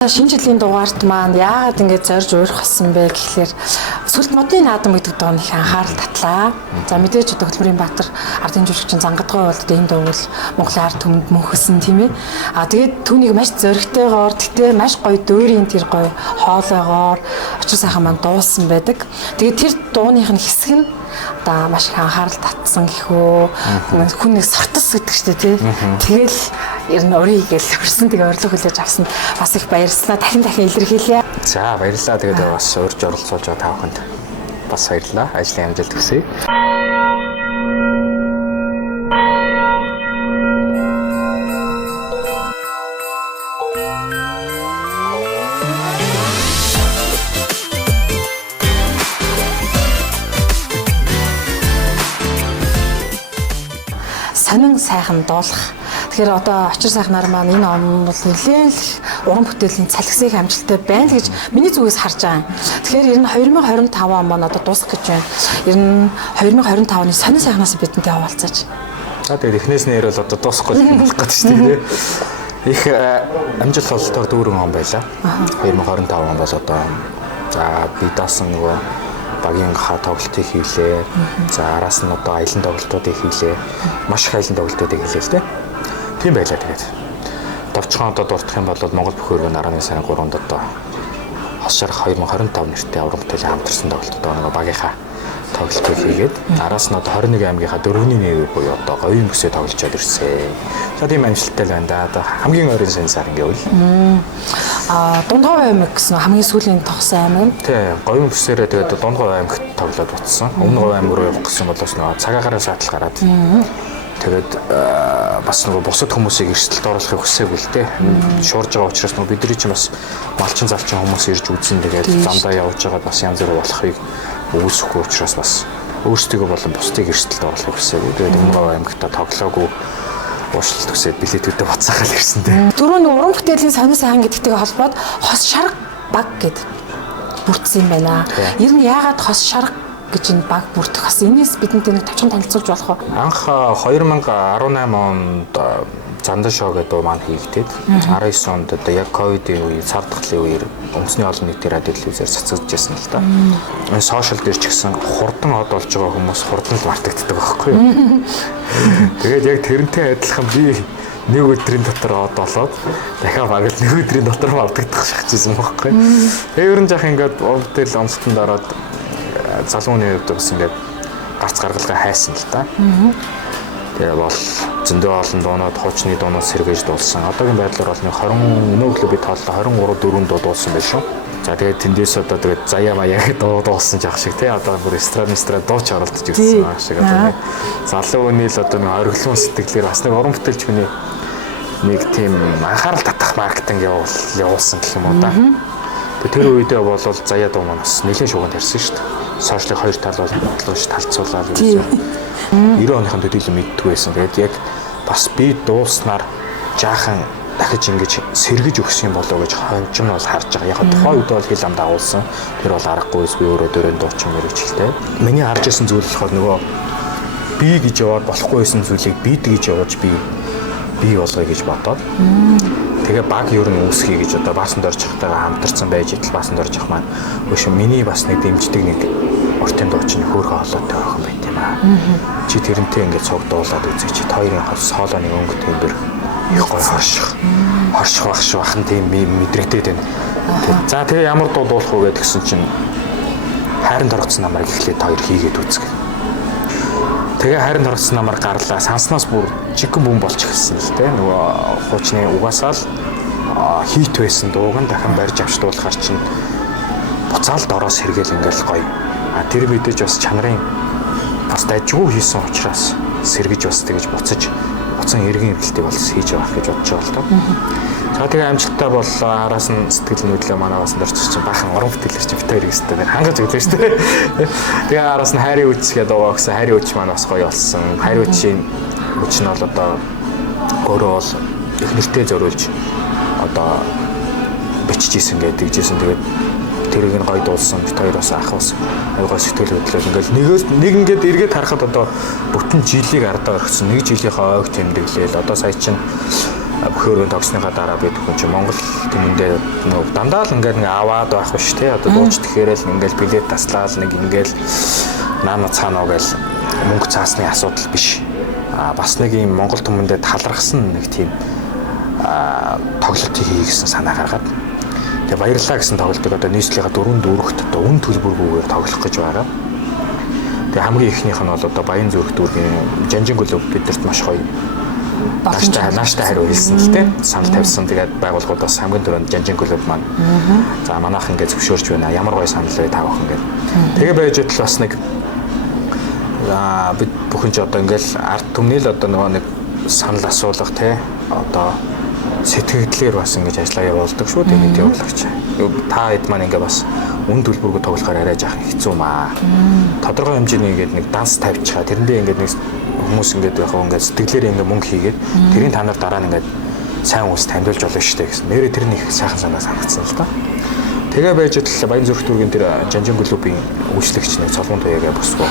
Шинэ жилийн дугаарт маань яагаад ингэж зорж уурах болсон бэ гэхлээр сүлд модын наадам гэдэг дуу нэг анхаарал татлаа. За мэдээж одоо Хөтөлбөрийн Баатар ардын жүжигчин Зангадгой болд энэ дуу бол Монголын ард түмэнд мөнхсөн тийм ээ. Тэгээд түүнийг маш зөрөгтэйгээр тэгтээ маш гоё дөөрийн тэр гоё хоолойгоор очир сайхан маань дуулсан байдаг. Тэгээд тэр дууных нь хэсэг нь одоо маш их анхаарал татсан гэхөө хүн нэг сортос гэдэг штэ тий. Тэгэл ер нь өрий гээл хөрсөн тэгээ орлог хүлээж авсан бас их баярлалаа. Дахин илэрхийлье. За баярлалаа. Тэгээд бас урьж оролцуулж байгаа та бүхэнд бас баярлалаа. Ажлын амжилт хүсье. Сонин сайхан дуулах. Тэгэхээр одоо очир сайхнаар маань энэ он бол нэлээд уран бүтээлийн цалхисыг амжилттай байна гэж миний зүгээс харж байгаа. Тэгэхээр ер нь 2025 он маань одоо дуусах гэж байна. Ер нь 2025 оны сонин сайхнаас бидэнтэй хаваалцаач. За тэгээд эхнээс нь ярил одоо дуусахгүй болох гэдэг шүү дээ. Их амжилт ололтоор дүүрэн он байлаа. 2025 он бол одоо за би даасан нөгөө багийн тоглолтыг хийлээ. За араас нь одоо аялын тоглолтуудыг хийлээ. Маш их аялын тоглолтуудыг хийлээ л дээ. Тийм байлаа тэгээд. Товчхон одоо дуртах юм бол Монгол бүхөрийн 11 сарын 3-нд одоо хос шарах 2025 нэртэй уран бүтээлийн хамтарсан тоглолтод нөгөө багийнхаа тоглолтыг хийгээд араас нь одоо 21 аймгийнхаа 4-ний нэр буюу одоо говийн бүсээ тоглолцоод ирсэн. За тийм амжилттай л байна да. Одоо хамгийн ойрын сайн сар гэвэл Дундгой аймаг гэсэн хамгийн сүүлийн тогсон аймаг. Тий, говийн бүсээрээ тэгээд Дундгой аймагт тоглоод утсан. Өмнө говь аймаг руу явах гэсэн болоос нөгөө цагаагаараа саатал гараад. Тэгээд бас нөгөө бусад хүмүүсийг эрсдэлд оруулахыг хүсээгүй л дээ. Шуурж байгаа учраас нөгөө бидний чинь бас малчин залчин хүмүүс ирж үзэн тэгээд замдаа явж байгаа бас янз бүр болохыг үүсэхгүй учраас бас өөрсдөө болон бусдыг эрсдэлд оруулахыг хүсээгүй. Тэгээд өмнө аймагта тоглоогүй уушлалт хүсээд билетүүдээ буцаахал ирсэн дээ. Дөрөв нэг уран бүтээлийн сонин сайхан гэдэгтэй холбоод хос шарга баг гэд бүрдсэн юм байна. Ер нь яагаад хос шарга гэж энэ баг бүрдэх бас энэс бидэнтэй нэг товчхон танилцуулж болох уу? Анх 2018 онд Зандан шоу гэдэг дуу маань хийгдээд 19 онд одоо яг ковидын үе, цар тахлын үеэр үндэсний олон нийтийн радио телевизээр цацагдж байсан л да. Энэ сошиал дээр ч гэсэн хурдан од болж байгаа хүмүүс хурдан л мартагддаг байхгүй юу? Тэгээд яг тэрнтэй адилхан би нэг өдрийн дотор од олоод дахиад баг л нэг өдрийн дотор мартагдах шахажсэн байхгүй. Тэгээ ер нь жах ингээд урдэл онцтонд ороод залуу хүний хувьд бас ингээд гарц гаргалгаа хайсан л да. Тэгээ бол зөндөө олон дуунууд хуучны дуунууд сэргээж дуулсан. Одоогийн байдлаар бол 20 өнөөглөө би тооллоо 23 4 дуу дуулсан байх шүү. За тэгээд тэндээс одоо тэгээд заяа маяа гэдэг дуу дуулсан жах шиг тий одоо бүр эстрад дууч оролдож ирсэн аа шиг одоо залуу хүний л одоо нэг ориглон сэтгэлээр бас нэг уран бүтээлч хүний нэг тийм анхаарал татах маркетинг явуулсан гэх юм уу да. Тэр үедээ бол заяа дуу маань бас нэлээд шуган тарьсан шүү дээ. Сошиалыг хоёр талуулж талцуулаад ирсэн. 90 оныхын төдийлөн мэддэг байсан. Тэгээд яг бас би дууснаар жаахан дахиж ингэж сэргэж өгсөн юм болоо гэж хонжим бол харж байгаа. Яг тухайн үед бол хэл ам дагуулсан. Тэр бол аргагүйс би өөрөө дөрөв дуучин мөрөжлээ. Миний харж ирсэн зүйл болохоор нөгөө би гэж яваад болохгүй байсан зүйлийг бид гэж явуулж би болгоё гэж бодоод. Тэгээ баг ер нь үүсхий гэж одоо баасан дорж хахтайгаа хамтарсан байж идэл баасан дорж хах маань өшөө миний бас нэг дэмждэг нэг уртын дуучин хөөрхөн холоотой охин байт юм аа. Чи тэрнтэй ингээд цугдуулаад үзье чи хоёрын хоолойны өнгө тэмбэр их гой хорших байх шүү ахын тийм мэдрэгдээд байна. За тэгээ ямар дуу дуулах уу гэдгсэн чинь хайрын доргоцсон намайг эхлээд хоёр хийгээд үзье. Тэгээ хайрын доргоцсон намайг гарлаа санснаас бүр чигэн бүм болж эхэлсэн л дээ. Нөгөө хуучны угаасаа л хийт байсан дууг нь дахин барьж авчдуулахар чинь буцаал дороос сэргээл ингээл гоё. Тэр мэдээж бас чанарын бас дайжгүй хийсэн учраас сэргэж бас тэгэж буцан эргэн эргэлтийг бол хийж явах гэж бодож байгаа л доо. За тэгээ амжилттай боллоо. Араас нь сэтгэл хөдлөлөө манай бас дорч чинь бахан уран бүтээлэр чинь битээр гэстэй хангаж өгдөө шүү дээ. Тэгээ араас нь хайрын үч гэдэг дуугаа гэсэн хайрын үч маань бас гоё болсон. Хайрын үчийн үч нь бол одоо өөрөө бол их нэртэй зориулж одоо бичижсэн гэдэг жисэн тэгээд тэрийг нь гоё дуулсан бит хоёр бас ах бас аюулгүй сэтгэл хөдлөл ингээл нэг ингээд эргээд харахад одоо бүтэн жилийг ардаа орхисон нэг жилийнхаа ойг тэмдэглээл одоо сая чинь бүхэн өргөнд тогсныхаа дараа бид хүн чинь Монгол түмэндээ дандаа л ингээд нэг аваад байх биш тий. Одоо дууч тэгэхээр л ингээд билет таслаад нэг ингээд наана цаанаа гээл мөнгө цаасны асуудал биш. Бас нэг юм Монгол түмэндээ талархсан нэг тийм тоглолтыг хийгсэн санаа гаргаад тэгээ баярлалаа гэсэн тоглолтыг одоо нийслэлийн 4 дүүрэгт одоо үн төлбөргүйгээр тоглох гэж байгаа. Тэгээ хамгийн ихнийх нь бол одоо Баян зүрх дүүргийн Жанжин клуб бидэрт маш гоё нааштай хариу хэлсэн л дээ. Санал тавьсан. Тэгээд байгууллагууд бас хамгийн түрүүнд Жанжин клуб маань за манайх ингээд зөвшөөрч байна. Ямар гоё санал вэ та бүхэн ингээд. Тэгээ байж идэл бас нэг бид бүхэн ч одоо ингээд ард түмний л одоо нэг санал асуулах те одоо сэтгэлдлээр бас ингэж ажиллаа явуулдаг шүү дээ мэд явуулагч. Та хэд маань ингээ бас үн төлбөргөө тоглохоор арай жаахан хэцүү маа. Тодорхой хэмжээний ингээд нэг данс тавьчихаа тэрэндээ ингээд нэг хүмүүс ингээд яг ингээд сэтгэлээр ингээ мөнгө хийгээд тэрийн та нар дараа нь ингээд сайн үс таньдуулж болно шүү дээ гэсэн. Нэрээ тэр нэг сайхан санаа санагдсан л да. Тэгээ байж идэл Баян зүрх дүүргийн тэр Жанжин клубын үйлчлэгч нэг Цолмон туяагаа босгоо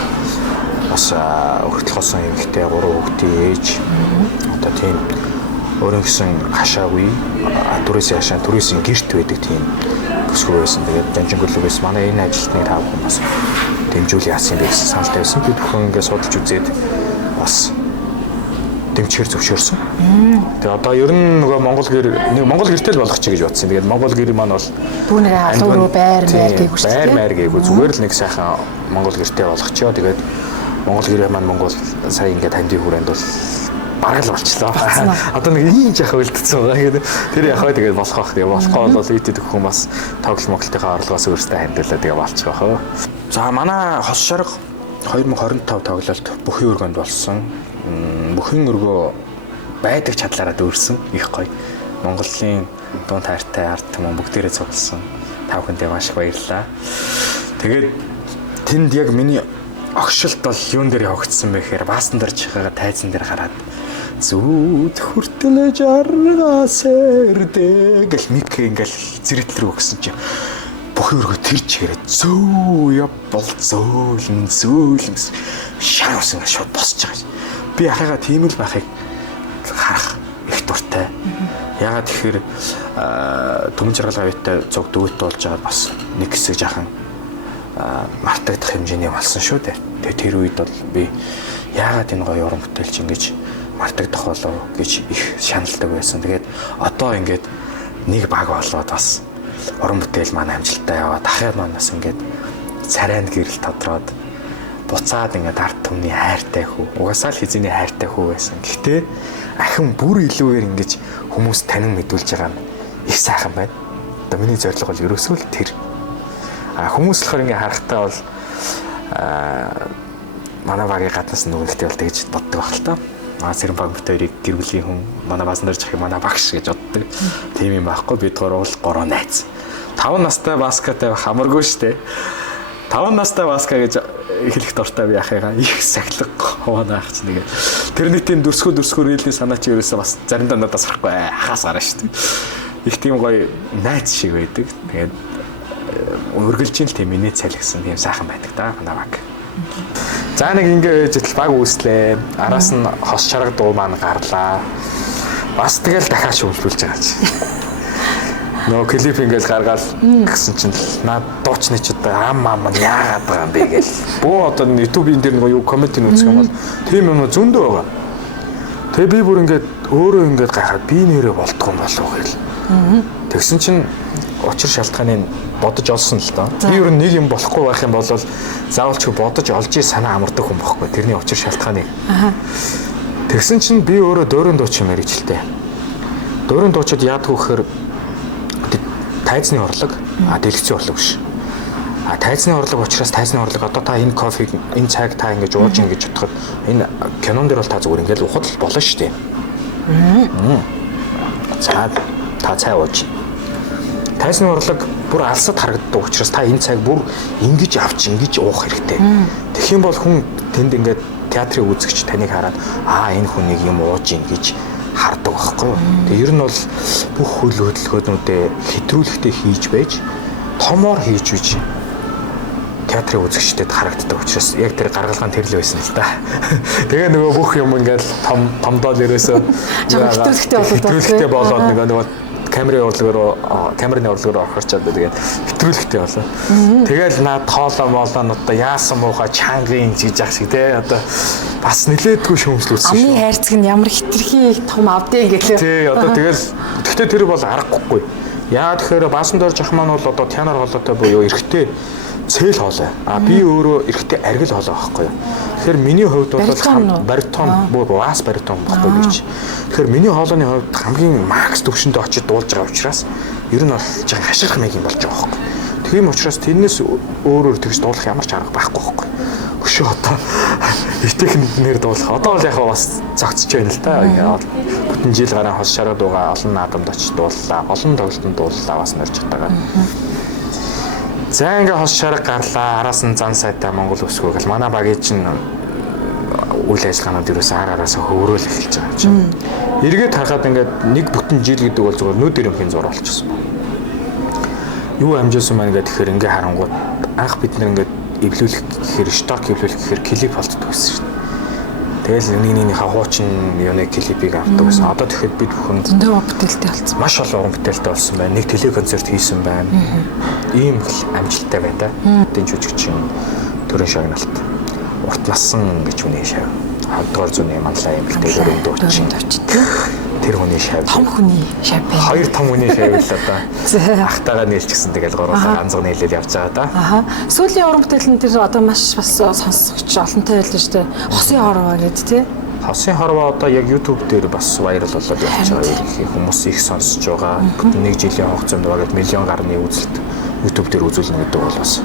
бас өртөл хосон эмэгтэй 3 хүүхдийн ээж одоо тийм өөрийн гэсэн хашаагүй түрээсийн хашаа түрээсийн гэрт байдаг тийм бүсгүй байсан. Тэгээд Жанжин клубээс манай энэ ажилтныг тав хүн бас дэмжүүл яасан юм бэ гэсэн санал тавьсан. Бид бүхэн ингээд судалж үзээд бас дэмжихэр зөвшөөрсөн. Тэгээ одоо ер нь нөгөө Монгол гэртэл болгох чи гэж бодсон. Тэгээд Монгол гэр маань бол түүнийг алуу руу байр гээгүй шүү дээ. Байр маяр гээгүй зүгээр л нэг сайхан Монгол гэртэй болгочихё. Тэгээд Монгол гэр маань Монгол сая ингээд тандын хүрээнд бол бараг л болчлоо. Одоо нэг ийм жахаа үлдсэн байгаа. Тэр яхаа тэгээд болох. Тэгээ болохоо бол итед өгөх юм бас тоглол моглолтынхаа орлогоос өөрсдөө хандуулаад тэгээ болчих واخ. За манай хос шарга 2025 тоглолт бүхэн өргөнд болсон. Бүхэн өргөө байдаг чадлаараа дүүрсэн их гоё. Монголын дуун таартай ард түмэн бүгдээрээ цугласан. Та бүхэндээ маш их баярлалаа. Тэгээд тэнд яг миний огшилт бол юун дээр явагдсан бэ гэхээр баасан дээр чихаага тайзан дээр гараад зүуд хүртэл жаргаас эрдэ гэл мик ингээл зэрэтлэр өгсөн чи бүхэн өргөө тэр чигээр зөө бол зөөлн шаасан шууд босч байгаа. Би ахыгаа тийм л байхыг харах их дуртай. Ягаад тэгэхээр төмөн жаргалгаа үетэй цог дүүт болж байгаа бас нэг хэсэг жахан мартагдах хэмжээний болсон шүү дээ. Тэгээ тэр үед бол би яагаад энэ гоё уран бүтээлч ингэж мартагдах болов гэж их шаналдаг байсан. Тэгээд одоо ингээд нэг баг болоод бас уран бүтээл маань амжилттай яваад ахаад манаас ингээд царайнд гэрэл тодроод буцаад ингээд ард түмний хайртай хүү. Угаасаа л хизээний хайртай хүү байсан. Гэхдээ ахин бүр илүүгээр ингэж хүмүүс танин мэдүүлж байгаа нь их сайхан байна. Одоо миний зорилго бол ерөөсөө л тэр. Хүмүүс болохоор ингээ харахтаа бол манай багийн гаднаас нөгөөдтэй бол тэгж боддог байх л та. Сэрэн баг бүтээрийг гэрүүлийн хүн манай баасан дээр чих манай багш гэж боддог. Тийм юм байхгүй. Бид гурав бол 3 найз. 5 настай баскатай хамаргүй штэ. 5 настай баска гэж хэлэх дуртай би ахыгаа их сахилга хоонаах ч нэгэ. Тэр нэг тийм дөрсгөө ээлний санаа чи ерөөсөө бас заримдаа надаас харахгүй хаас гараа штэ. Их тийм гоё найз шиг байдаг. Тэгээд өргөлжин л тийм миний цалгисан тийм сайхан байдаг да манай баг. За нэг ингээ житл баг үүслээ. Араас нь хос шарга дуу маань гарлаа. Бас тэгэл дахиад шүүмжлүүлж байгаа чи. Нөө клип ингээл гаргаал гэсэн чинь наад дуучны ч одоо ам яагаад байгаа юм бэ гээл. Бөө одоо YouTube-ийн дээр нэг юу коммент үзэх юм бол тийм юм зөндөө байгаа. Тэгээ би бүр ингээд өөрөө ингээд гайхаад би нэрээ болдгоо болов гээл. Тэгсэн чинь учир шалтгааныг бодож олсон л доо. Би ер нь нэг юм болохгүй байх юм бол заавал ч бодож олж санаа амардаг хүн бохгүй. Тэрний учир шалтгааныг. Тэгсэн чинь би өөрөө дөөрөн дууч юм ярьжэлтэй. Дөөрөн дуучид яадаг вэхээр тайзны орлого, дэлгэцийн орлого биш. Тайзны орлого учраас тайзны орлого одоо та энэ кофег энэ цайг та ингэж ууж ингэж бодоход энэ кинон дээр бол та зүгээр ингэж ухад болно шүү дээ. За та цай ууж. Тайзны орлого бүр алсад харагддаг учраас та энэ цайг бүр ингэж авч ингэж уух хэрэгтэй. Тэгэх юм бол хүн тэнд ингээд театрын үзэгч таныг хараад энэ хүн нэг юм ууж ийн гэж хардаг байхгүй. Тэгээ ер нь бол бүх хөл хөдөлгөөнүүдээ хэтрүүлэхтэй хийж байж, томоор хийж үж театрын үзэгчдэд харагддаг учраас яг тэр гаргалгаан тэр л байсан л да. Тэгээ нөгөө бүх юм ингээл томдоод ерөөсөө хэтрүүлэгтэй болоод нөгөө камерын урлагаар орхорчаад тэгээд хэтрүүлэгтэй болоо. Тэгэл наад хоолоо моолоо одоо яасан муухай чангийн гэж яах шиг те одоо бас нилээдгүй шүүмжл үүссэн шүү. Амны хайрцаг нь ямар хитрхи том авдээ гэлээ. Тий одоо тэгэл гэхдээ тэр бол аргагүй. Яа тэгэхээр баасан дөрж ах маань бол одоо тенор хоолойтой буюу эрэгтэй цээл хоолой. Би өөрөө эрэгтэй аргил хоолой байхгүй юу. Тэгэхээр миний хувьд бол баритон бас баритон баггүй гэж. Тэгэхээр миний хоолойны хувьд хамгийн макс төвшөнд очиж дуулж байгаа учраас ер нь бол жаа хаширх мэг юм болж байгаа байхгүй. Тийм учраас тэрнээс өөрөөр тэгж дуулах ямар ч арга байхгүй байхгүй. Өшөө одоо техникээр дуулах. Одоо бол яг бас зогцож байна л да. Бүтэн жил гараа хос шараад байгаа олон наадамд очиж дууллаа. Олон тоглолтод дууллаа бас нэрж чадаагаа. За ингээ хос шараг гарлаа. Араас нь зан сайтай Монгол өсгөө гэл манай багийн чинь үйл ажиллагаанууд ерөөсөө араасаа хөврөөл эхэлж байгаа юм чинь. Эргээд харахад ингээд нэг бүтэн жил гэдэг бол зөвхөн нүүд ерөнхийн зур болчихсон. Юу амжуулсан маань ингээд тэгэхээр ингээ харангууд анх бид нэр ингээд эвлүүлэх гэхээр шток эвлүүлэх гэхээр клип болтдог байсан шүү дээ. Тэгэл нэгнийхээ хуучин юуны клипийг авдаг байсан. Одоо тэгэхэд бид бүхэн зөндөө бүтээлтэй болсон. Маш олон бүтээлтэй болсон байна. Нэг телевизконцерт хийсэн байна. Ийм их амжилттай байна да. Эдийн жүжигчин төрийн шагналт. Урт насан гэж үний шав. Хавдгаар зүүнний манлаа юм л дээр өндөөч. Тэр хүний шав. Том хүний шав байна. Хоёр том хүний шав л одоо ахтайгаа нийлчихсэн тэгэл гурлаа ганцхан нийлэл явж байгаа да. Аха. Сүүлийн уран бүтээл нь тэр одоо маш бас сонсогч олонтой байлаа шүү дээ. Хосын хорвоо гэдэг тий. Хосын хорвоо одоо яг YouTube дээр бас вайрал болоод явж байгаа. Хүмүүс их сонсож байгаа. Бүтэн нэг жилийн хугацаанд багт миллион гаруй үзэлт YouTube дээр үзүүлнэ гэдэг бол бас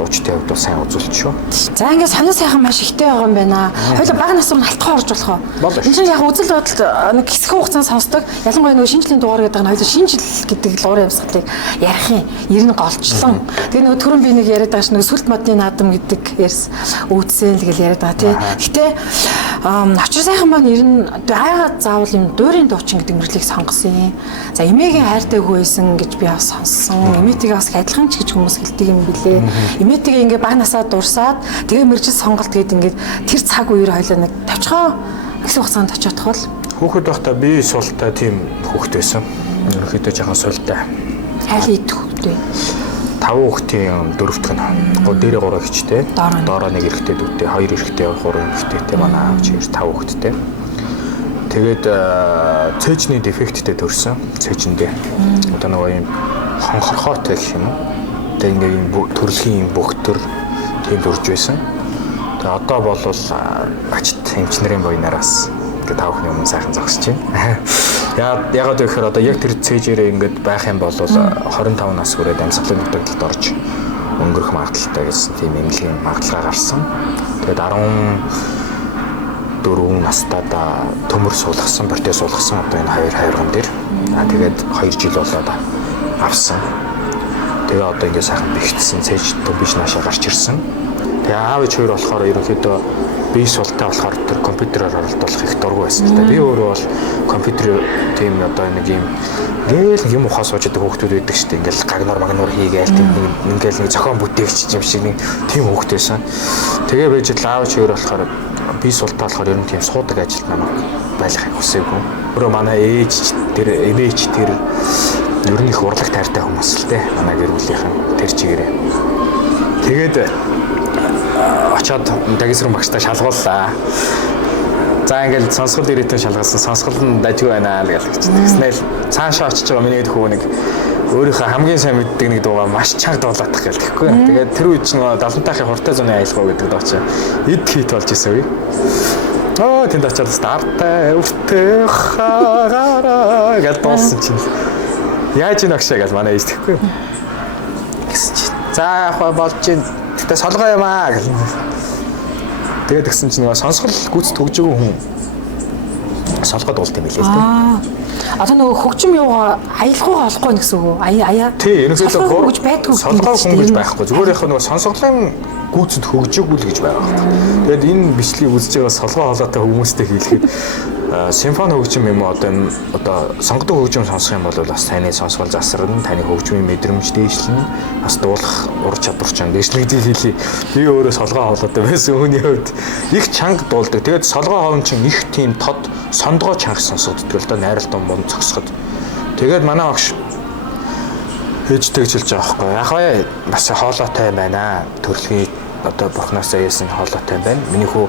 дуучтай хувьд сайн үзүүлч шүү. За ингээд сонир сайхан маш ихтэй байгаа юм байна. Хоёул бага насруу алтхан орж болох уу? Энд чинь яг үзэл бодолд нэг хэсэг хугацаанд сонсдог. Ялангуяа нөгөө шинжлэлийн дугаар гэдэг нь хоёул шинжил гэдэг дуурын амьсгалыг ярих юм. Ер нь голчлон. Тэгээ нөгөө түрүүн би нэг яриад байгаа ш нөгөө сүлт модны наадам гэдэг ярьс үүдсэн тэгэл яриад байгаа тий. Гэтэ очир сайхан маань ер нь айгаа заавал юм дуурийн дуучин гэдэг мэрлийг сонгосон юм. За эмээгийн хайртай хөөсөн гэж би бас сонссон. Эмээтэйгээ бас адилхан ч гэж хүмүүс хэлдэг юм билээ. Эмээтэйгээ ингээ баг насаа дурсаад тэгээ мэржил сонголт гээд ингээ тэр цаг үеэр хоёлаа нэг тавчгаа гэсэн хугацаанд очиод тохол хүүхэд байхдаа би суултаа тийм хүүхэд байсан. Ерөнхийдөө жоохон суултаа. Айл идэх хүүхэд вэ? 5 хүүхдийн 4-т нь. Дээрээ 3 ихтэй. Доороо нэг эрэгтэй дүүтэй, 2 эрэгтэй, 3 эмэгтэйтэй манай аав чинь 5 хүүхэдтэй. Тэгээд цээжний дефекттэй төрсөн. Цээжиндээ. Одоо нөгөө юм хонхорхоотой гэх юм уу? Тэгээд ингээ юм төрөлхийн бөхтөр тийм төрж байсан. Тэгээд одоо бол ачт эмчнэрийн буйнараас ингээ 5 хүний өмнө сайхан зогсож байна. Яагаад гэхээр одоо яг тэр цээжээрээ ингээд байх юм бол 25 нас хүрээд амьсгалын нутагталд орж өнгөрөх магадaltaй гэсэн тийм эмнэлгийн магадлал гарсан. Тэгээд 14 настайдаа төмөр суулгасан, протез суулгасан одоо энэ хоёр хайрган дээр. Тэгээд 2 жил болоод авсан. Тэгээ одоо ингээд сайхан бэхжсэн цээж төмбөж наашаа гарч ирсэн. Тэгээ аав ээж хоёр болохоор ерөнхийдөө би суултаа болохоор тэр компьютероор оролдуулах их дургүй байсан л да. Би өөрөө бол компьютер тийм одоо нэг юм гээл юм ухаа сууж байгаа хүүхдүүд байдаг шүү дээ. Ингээл гагнор хийгээл тийм ингээл нэг зохион бүтээгч юм шиг нэг тийм хүүхд байсан. Тэгээ байж аав ээж хоёр болохоор би суултаа болохоор ер нь тийм суудаг ажилд намайг байлгахыг хүсээгүй. Өөрөө манай ээж тэр эмээч тэр ер нь их урлаг тайртай хүмүүс л дээ. Манай гэр бүлийнхэн тэр чигээрээ. Тэгээд очоод дагисрын багштай шалгууллаа. За ингээл сонсгол ирээдүйн шалгуулсан. Сонсгол нь дажгүй байна л гэж тэгснээр цаашаа очиж байгаа миний хүү нэг өөрийнхөө хамгийн сайн мэддэг нэг дуугаа маш чанга дуулаадах гэл тэгэхгүй. Тэгээд тэр үед чинь 70-таахын хуртай зуны аялгаа гэдэг дуу чинь эд хит болж исэн үе. Тэнд очоод стартай өвтөх хараа гэж дуулсан чинь яаж ин агшаа гэж манай ээж тэгэхгүй. Гэсэн чинь за яг болж чинь тэгтээ солгоо юм аа гэл. Тэгээд тэгсэн чинь нөгөө сонсгол гүйцэд хөгжөөгөө хүн солгоод уулт юм билээ л дээ. Одоо нөгөө хөгжим юугаа аялгаагаа олохгүй гэсэн үг үү? Аяа. Тий, ерөнхийдөө хөгж байдгүй. Солгоо хүн гэж байхгүй. Зүгээр яг нөгөө сонсголын гүйцэд хөгжөөгүй л гэж байгаа хэрэг. Тэгээд энэ бичлэгийг үзэж байгаа солгоо холоотой хүмүүстэй хэлэхэд симфони хөгжим юм уу одоо сонгодог хөгжим сонсох юм бол бас таны сонсгол засарна, таны хөгжмийн мэдрэмж дээшлэн, бас дуулах ур чадвар ч дээшлэгдэл хэлий. Би өөрөө солгоо хоолойтой байсан хүний хувьд их чанга дуулдаг. Тэгээд солгоо хоон чинь их тийм тод сондгоо чанга сонсогддог л да, найралтан мунд зогсоход. Тэгээд манай багш ээжтэй хэлж байгаа байхгүй. Яг бас хоолойтой байна. Төрөлхий одоо бурхнаас аяасан хоолойтой байна. Миний хүү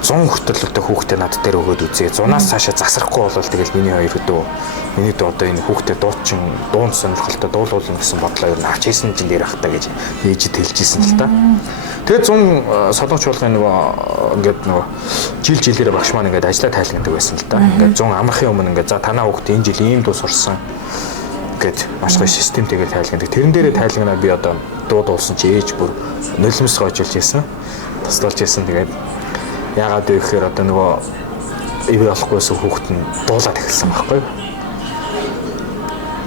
100 хүртэл одоо хүүхдээ над дээр өгөөд үзье. 100-аас цаашаа засрахгүй бол тэгэл миний хоёр өдөө миний дөө одоо энэ хүүхдээ дуучин дуун сонирхолтой дуулуулна гэсэн бодлоо ер нь авч хийсэн жил ярих та гэж ээжид хэлжсэн л та. Тэгээд 100 солонгоч болгоны нөгөө ингээд нөгөө жилээрээ багш маань ингээд ажиллаа тайлгадаг байсан л та. Ингээд 100 амрахын өмнө ингээд за танаа хүүхдээ энэ жил ийм дуу сурсан гэд маш гоё системтэйгээр тайлгадаг. Тэрэн дээрээ тайлгнаа би одоо дуу дуулсан чи ээж бүр нулимс гоожулж ийсэн. Таслуулж ийсэн. Тэгээд яагаад вэ гэхээр одоо нөгөө ив болохгүйсэн хүүхэд нь дуулаад эхэлсэн байхгүй.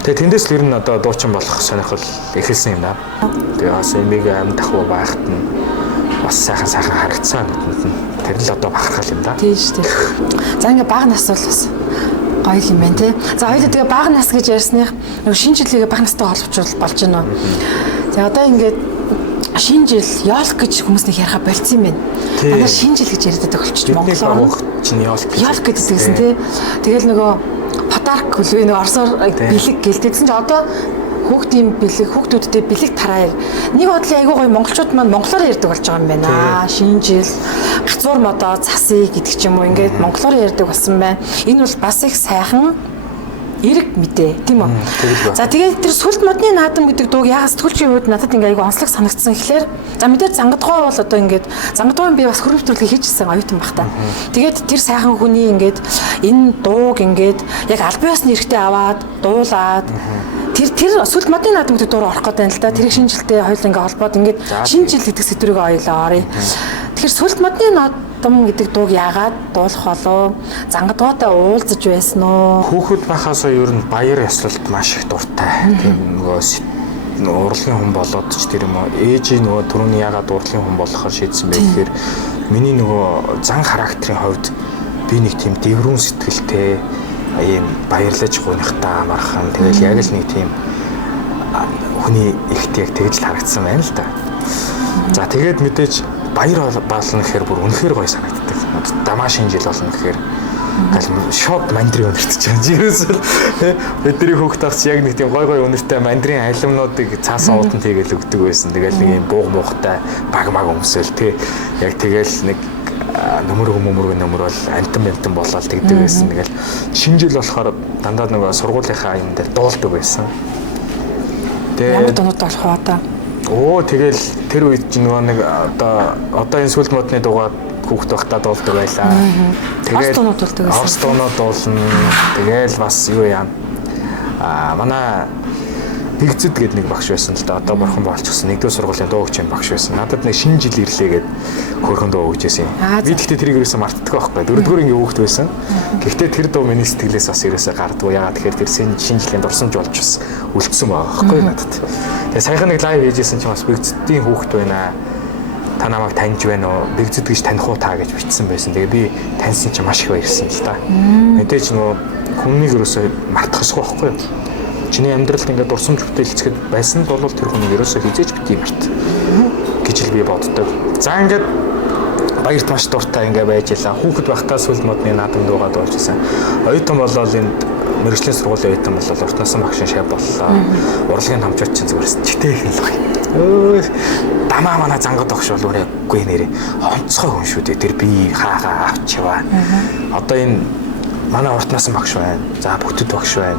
Тэгээ тэндээс л ер нь одоо дуучин болох сонирхол эхэлсэн юм да. Тэгээ бас эмигийн амт ахуй байхад нь бас сайхан харагдсан нүдэнд нь. Тэр л одоо бахархал юм да. Тийм шүү дээ. За ингээ бага нас бол бас гоё юм байна те. За хоёул тэгээ бага нас гэж ярьсных нөгөө шинэ жилийгээ бага настай холбоочвол болж байна уу? За одоо ингээд шинэ жил ёолк гэж хүмүүс нэг яриа болцсон юм байна. Манай шинэ жил гэж яриад өгөлчих Монголоор чинь ёолк гэдэг гэсэн тий. Тэгэл нөгөө подарк хөлөө нөгөө орсоор бэлэг гэлдэгсэн чи одоо хүүхдүүдтэй бэлэг тараа. Нэг бодлын айгуу гоё монголчууд маань монголоор ярьдаг болж байгаа юм байна. Шинэ жил гацуур модоо засъя гэдэг ч юм уу ингээд монголоор ярьдаг болсон байна. Энэ бол бас их сайхан эрэг мэдээ тийм үү. За тэгээд тэр сүлд модны наадам гэдэг дууг яагаас сэтгүүлчийн хувьд надад ингээ айгу онцлог санагдсан гэхлээр за мэдээж зангадгой бол одоо ингээд зангадгойн би бас хөрөвтрүүлгийг хийжсэн оюутан баг та. Тэгээд тэр сайхан хүний ингээд энэ дууг ингээд яг аль биесны эрэхтэй аваад дуулаад тэр сүлд модны наадам гэдэг дуур орох гэдэг юм л да. Тэрийг шинэ жилдээ хоёул ингээ холбоод ингээд шинэ жил гэдэг сэдвэрийг оёлоо оръё. Тэгэхээр сүлд модны наадам гэдэг дууг яагаад дуулах болов? Зангадгойтой уулзаж байсан уу? Хүүхэд байхаас ер нь баяр ёслолт маш их дуртай. Тийм нөгөө урлагийн хүн болоод ч тэр юм уу ээжийн нөгөө түрүүний яагаад урлагийн хүн болохоор шийдсэн бэ гэхээр миний нөгөө зан характерын хувьд би нэг тийм дэврүүн сэтгэлтэй ийм баярлаж гунихтаа амархан тэгэл яг л нэг тийм хүний ихт яг тэгж л харагдсан байна л да. За тэгээд мэдээж баяр болно гэхээр бүр үнэхээр гоё санагддаг. Дамаа шинэ жил болно гэхээр гал шот мандрын өнөртөж байгаа. Ерөөсөө бидний хүүхд тагч яг нэг тийм гой өнөртэй мандрын алимнуудыг цаасан ууданд хийгээл өгдөг байсан. Тэгэл нэг юм бууг муухтай баг өмсөөл тий. Яг тэгэл нэг нөмөр бол амтан болоод тэгдэг байсан. Тэгэл шинэ жил болохоор дандаа нөгөө сургуулийнхаа юм дээр дуулдаг байсан. Ямар дуунууд болох вэ одоо? Тэгэл тэр үед нөгөө нэг одоо энэ сүлд модны дуугаа хүүхд байхдаа дуулдаг байлаа. Тэгээд Орос дуунууд дуулна. Тэгэл бас юу яа. Манай Бигзэд гэдэг нэг багш байсан л да. Одоо бурхан болчихсон. Нэгдүгээр сургуулийн дуу хөгжим багш байсан. Надад нэг шинэ жил ирлээ гэд хөрхөн дуу өгчээсэн. Би тэгтээ тэрийг ерөөсөө мартдаг байхгүй. Дөрөвдүгээр ингээ хүүхд байсан. Гэхдээ тэр дуу миний сэтгэлээс бас ерөөсөө гардгүй. Ягаад тэгэхээр тэр шинэ жилийн дурсамж болж бас үлдсэн байгаа байхгүй надад. Тэгээ саяхан нэг лайв хийжсэн чинь бас Бигзэдийн хүүхд байна. Та намайг таньж байна уу? Бигзэд гэж таних уу та гэж бичсэн байсан. Тэгээ би таньсан чинь маш их баярсан л да. Мэдээж нөгөө хүнийг ерөөсөө мартахгүй байхгүй юу? Чиний амьдралд ингээд дурсамж бүтээлцэхэд байсан бол тэр хүнийг ерөөсөө хизээж битгий март гэж л би боддог. За ингээд баярт маш дуртай ингээд байж ялаа. Хүүхэд байхдаа сүлд модны наадам дуугаад болж байсан. Оюутан болол энд мэргэжлийн сургуулийн оюутан болол урт насны багшийн шав боллоо. Урлагийн хамчууд чинь зүгээрс читэй их л гоё. Дамаа манай зангад багш бол үрээгүй нэрээ онцгой хүн шүү дээ. Тэр би хаагаа авч яваа. Одоо энэ манай урт насны багш байна. За бүтэд багш байна.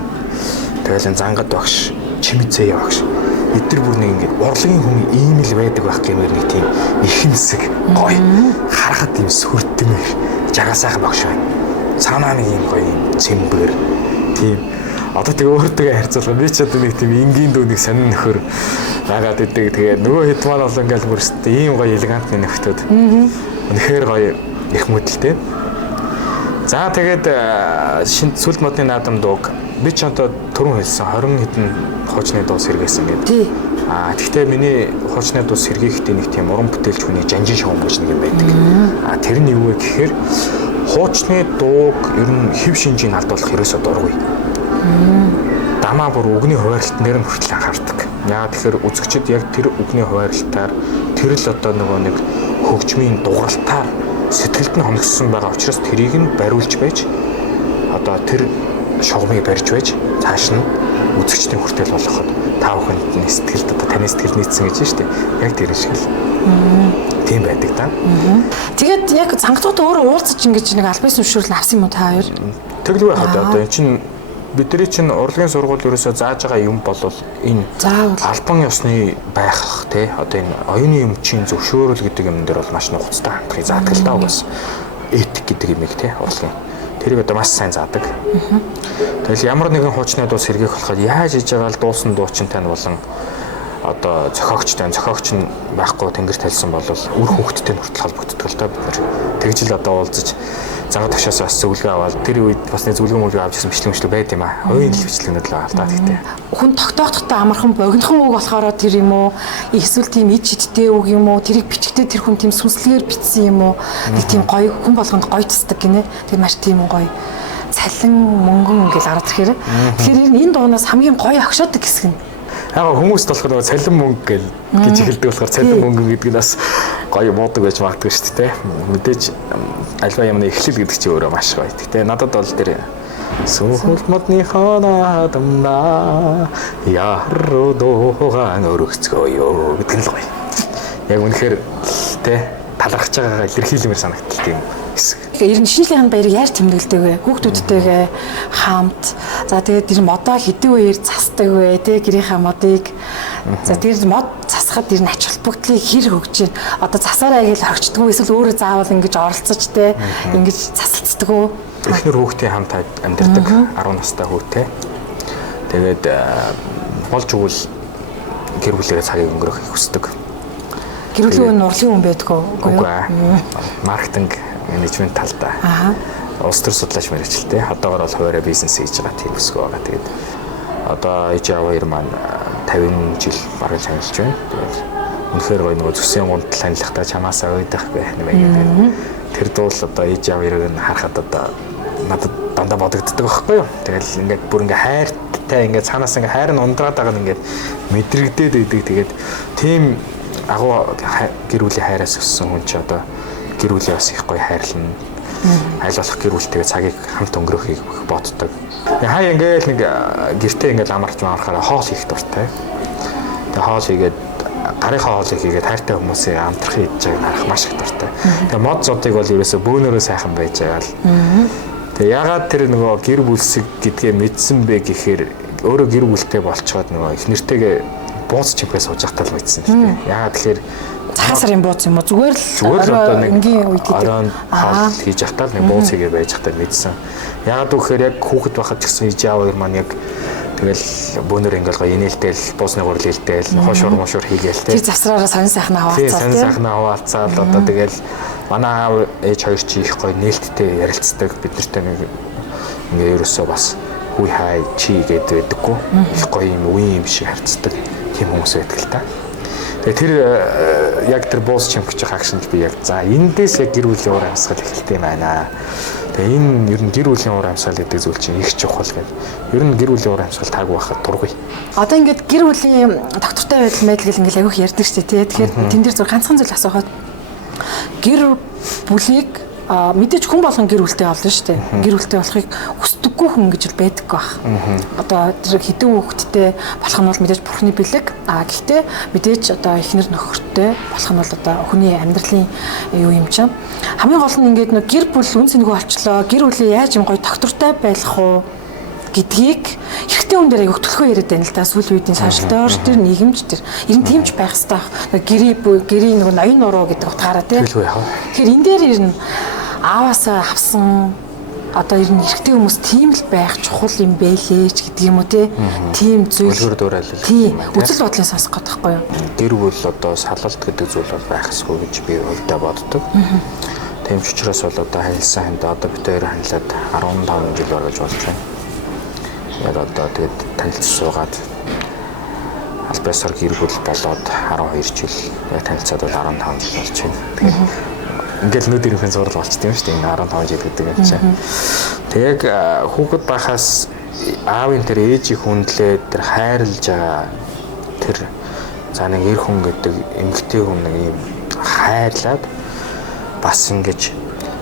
Тэгэл энэ зангад багш, чимэцээ багш. Эдгээр бүр нэг ингэ урлагийн хүн ийм л байдаг байх гэмээр нэг тийм ихэнсэг гоё харахад юм сүрдэмэр жагасайхан багш байна. Цаанаа нэг юм гоё цэмбэр тийм одоо тэгээ өөртөө харьцуулах би ч одоо нэг тийм энгийн дүүнийг сонин нөхөр нагаад идэг тэгээ нөгөө хэд маань бол ингээл бүрст ийм гоё элегантны нөхдөд үнэхээр гоё их мөдөлтэй. За тэгээд шинэ сүлд модны наадам дууг би ч одоо түрүүн хэлсэн 20 хэдэн хуучны дуу сэргээсэн гэдэг. Тий. Тэгвэл миний хуучны дуу сэргээхдээ нэг тийм уран бүтээлч хүний жанжин шоу гэж нэг юм байдаг. Тэр нь юу вэ гэхээр Хуучны дууг ер нь хэв шинжийг алдуулах ерөөсөө дургүй. Дамаа бүр үгний хуваарлалтнэр нь хүртэл анхаардаг. Яагаад тэгэхээр үзэгчид яг тэр үгний хуваарлалтаар тэр л одоо нөгөө нэг хөгжмийн дугааралтаар сэтгэлд нь хоногссон байгаа учраас тэрийг нь бариулж байж одоо тэр шугамыг барьж байж цааш нь үзэгчдийн хүртэл болгоход та бүхэний сэтгэлд одоо таны сэтгэл нийцсэн гэж байна шүү дээ. Яг тэр шиг л. Тийм байдаг да. Тэгээд яг цангатууд өөрөө уулзаж ингэж нэг албан зөвшөөрөл авсан юм уу та хоёр? Тэглгүй хаад одоо энэ чинь бидний чинь урлагийн сургууль ерөөсөө зааж байгаа юм бол энэ албан ёсны байх тий одоо энэ оюуны өмчийн зөвшөөрөл гэдэг юм дээр бол маш нухацтай хандхыг заадаг л даа угаас этик гэдэг юм их тий урлагийн тэрийг одоо маш сайн заадаг. Тэгэл ямар нэгэн хуучны дуу сэргээх болоход яаж хийж байгаа л дуусан дуучинтай нь болон одоо зохиогчтой нь байхгүй тэнгэр талсан бол үр хөвгттэй хүртэл холбогддог л да бид нар тэгж л одоо уулзаж загад ташаас бас зөвлөгөө аваад тэр үед бас нэг зөвлөгөө авч ирсэн бичлэг байд юм аа. Оюун бичлэгнүүд л байгаа л да гэхдээ. Хүн тогтоохтой амархан богинохон үг болохоор тэр юм уу? Эсвэл тийм ид шидтэй үг юм уу? Тэрийг бичгтээ тэр хүн тийм сүнслэгээр бичсэн юм уу? Нэг тийм гоё хүн болгонд гоё тусдаг гинэ. Тэр маш тийм гоё цалин мөнгөн ингээл араад ирэхээр. Тэгэхээр энэ дуунаас хамгийн гоё огшоодаг хэсэг нь. Яг хүмүүст болохоор цалин мөнгө гэж хэлдэг болохоор цалин мөнгө гэдэг нь бас гоё муудаг байж магадгүй шүү дээ. Мэдээж альва юмны эхлэл гэдэг чинь өөрөө маш гоё. Гэтэ надад бол тэр сүүл модны хана дамна ярудооган өргөцгөөё гэдэг нь л гоё. Яг үнэхээр тэ талархаж байгаагаа илэрхийлмээр санагдтал тийм хэсэг. Ер нь шинжлэлийн баярыг яаж тэмдэглэдэг вэ? Хүүхдүүдтэйгээ хамт. За тэгээд тэр модоо хэдэн үеэр засдаг вэ? Тэ гэрийнхаа модыг. За тэгээд мод засахад ер нь ач холбогдлыг хэр хөгж чинь одоо засаараа гэж орчдгоо эсвэл өөрөө заавал ингэж оролцож тэ ингэж засалцдаг уу? Эхнэр хүүхдийн хамт амьдардаг 10 настай хүүтэй. Тэгээд болж өгвөл гэр бүлээрээ цагийг өнгөрөхийг хүсдэг. Гэр бүлийн нурлын хүн байдгүй юу? Маркетинг менежмент талдаа. Улс төр судлаач мэргэжилтэй. Одоогоор бол хуваараа бизнес хийж байгаа тийм өсгөө байгаа. Тэгээд одоо ээж аваа хоёр маань 50 жил бараг чангалж байна. Тэгээд үнэхээр гоё нөгөө зүсийн гунд танилцахтаа чамаасаа уйдах гэх нэмээ. Тэр дуул одоо ээж аваа хоёрыг нь харахад одоо надад дандаа бодогддог байхгүй юу. Тэгэл ингээд бүр ингээд хайртай ингээд цаанаас ингээд хайр нь ундраад байгаа нь ингээд мэдрэгдээд идэг. Тэгээд тийм агуу гэр бүлийн хайраас өссөн хүн чи одоо гэр бүлээ бас их гоё хайрлна. Аль болох гэр бүлтэйгээ цагийг хамт өнгөрөхийг боддог. Хаяа ингээл нэг гэртээ ингээл амарч марахаараа хоол хийх дуртай. Тэгээ хоол хийгээд гарынхаа хоолыг хийгээд хайртай хүмүүсийн амтрахыг хийж байгааг харах маш их дуртай. Тэгээ мод зодыг бол ерөөсө бөөнөрөө сайхан байж байгаа л. Тэгээ ягаад тэр нөгөө гэр бүлсэг гэдгээ мэдсэн бэ гэхээр өөрөө гэр бүлтэй болцоод нөгөө их нэртэйгээ бууз чимхээ сууж байхдаа л мэдсэн шүү дээ. Ягаад тэгэхээр цагаан сарын бууз юм уу? Зүгээр л одоо нэг энгийн үед оройн хоол хийж байхдаа л нэг бууз хийгээ байж байхдаа мэдсэн. Ягаад гэхээр яг хүүхэд байхад ч гэсэн ээж аав хоёр маань яг тэгэл бөөнөр ингээл гоё инээлтэл буусны гурил хэлтэл хошуур мошуур хийгээл тэр завсраараа сонин сайхан хаваацаа тийм сонин сайхан хаваацаа л одоо тэгэл манай аав ээж хоёр чи их гоё нээлттэй ярилцдаг бид нартай нэг ингээ ерөөсөө бас хүй хай чи гэдэг байдаггүй их гоё юм үе юм шиг харцдаг тийм хүмүүс байдаг л та. Тэгээ тэр яг тэр буус чимхэж хаагшинж би яг за эндээс яг гэр бүлийн уур амьсгал эхэлтэй юм байна. Тэгээ энэ ер нь гэр бүлийн уур амьсгал гэдэг зүйл чинь их чухал гэдэг. Ер нь гэр бүлийн уур амьсгал таагүй байхад дургүй. Одоо ингээд гэр бүлийн доктортой байдал мэдл ингээл авих ярьдаг шүү дээ. Тэгэхээр тэн дээр зөв ганцхан зүйл асуухад гэр бүлийг мэдээж хүн болгон гэр бүлтэй болно шүү дээ. Гэр бүлтэй болохыг хүсдэггүй хүн гэж л байдаг байх. Одоо тэр хэдэн хүүхэдтэй болох нь бол мэдээж бурхны бэлэг. Гэхдээ мэдээж одоо эхнэр нөхөртэй болох нь бол одоо хүний амьдралын юу юм чинь. Хамгийн гол нь ингээд нэг гэр бүл үн цэнэгүй болчлоо. Гэр бүлээ яаж юм гоё доктортой байх уу гэдгийг эрэгтэй хүн дээр аяг төлхөө яриад байна л да. Сүүлийн үеийн сошиал доор тэр нийгэмч тэр ер нь тиймч байх хэрэгтэй. Гэрийн нэг ноён нуруу гэдэг утгаараа тийм. Тэгэхээр энэ дээр ер нь ааваасаа авсан одоо ер нь эрэгтэй хүмүүс тийм л байх чухал юм бэлээ ч гэдэг юм уу тийм зүйл. Үлгэр дуурайл. Тийм. Үзэл бодлын сонсох гэдэг байхгүй юу? Гэр бүл одоо салалт гэдэг зүйл бол байх ёсгүй гэж би өөртөө боддог. Тийм ч учраас бол одоо харилцаа хэмдэ одоо бид хоёр хандлаад 15 жил болж болж байна. Яг одоо тэгээд танилцж суугаад албасаар гэр бүл болоод 12 жил танилцаад бол 15 жил болж байна. Тэгэхээр ингээл нүүдэрийн зураг болчтой юм шүү дээ. Энэ 15 жил гэдэг юм чинь. Тэг хүүхэд байхаас аавын тэр ээжийг хүндлээ тэр хайрлаж байгаа тэр за нэг эр хүн гэдэг эмэгтэй хүн нэг юм хайрлаад бас ингэж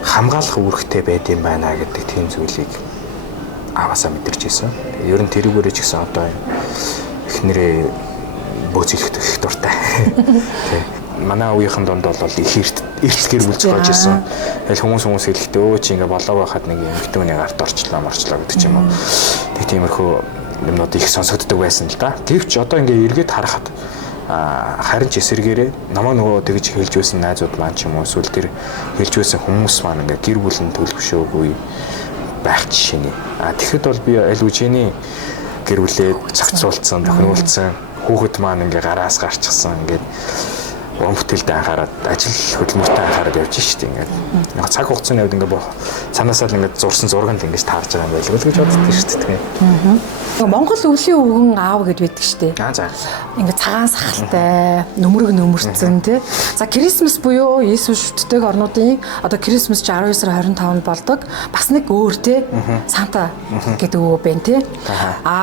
хамгаалах үүрэгтэй байд юм байна гэдэг тийм зүйлийг аваасаа мэдэрч ирсэн. Ер нь тэрүүгээрээ ч гэсэн одоо эхнэрээ бөөцөлөх их дуртай. Тэг. Манай үеийнхэн донд бол их эрт гэр бүлж гож ирсэн. Тэгэл хүмүүс хэлэхдээ өө чи ингээ болоо байхад нэг эмэгтэйний гарт орчлоо гэдэг ч юм уу. Тэг тиймэрхүү юмнууд их сонсогддог байсан л да. Гэвч одоо ингээ эргээд харахад харин ч эсэргээрээ намаа нөгөө тэгж хэлж байсан найзууд маань ч юм уу эсвэл тэр хэлж байсан хүмүүс маань ингээ гэр бүлийн төлөвшөөгүй байх жишээний. Тэгэхэд бол би аль үжиний гэр бүлээ зохицуулсан, тохируулсан хүүхэд маань ингээ гараас гарчихсан ингээд уран бүтээлдээ анхаарал ажил хөдөлмөртөө анхаарал явж штеп ингээд яг цаг хугацааны хувьд ингээд цаанаасаа л ингээд зурсан зурганд ингээд таарж байгаа юм байл гэж боддог штеп. Монгол өвлийн өвгөн аав гэд байдаг штеп. За. Ингээд цагаан сахалтай, нөмрөг нөмөрцөн тий. За Крисмас буюу Иесус шүтдэг орнуудын одоо Крисмас 12 сарын 25-нд болдог. Бас нэг өөр тий. Санта гэдэг өвөө байна тий.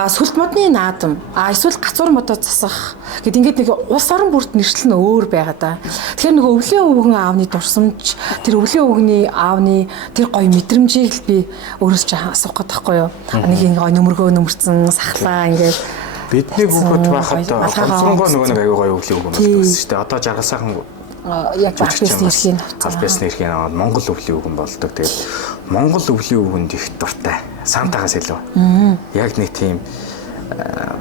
Сүлт модны наадам. Эсвэл гацуур модоо засах гэд ингээд нэг улс орон бүрт нэршил нь өөр байгаа да. Тэгэхээр нөгөө өвлийн өвгөн аавны дурсамж, тэр өвлийн өвгний аавны тэр гоё мэдрэмжийг л би өөрөөс ч асуух гээд байхгүй юу. Нэг ингэ гоё нөмргөө нөмөрцөн сахлаа ингээд бидний хүүхэд байхад онцгонгоо нөгөө нэг аюу гоё өвлийн өвгөн болдог шүү дээ. Одоо жаргал сайхан яг галбесны эрхийн аваад Монгол өвлийн өвгөн болдог. Тэгээд Монгол өвлийн өвгөнд их дуртай. Сантагаас илүү. Яг нэг тийм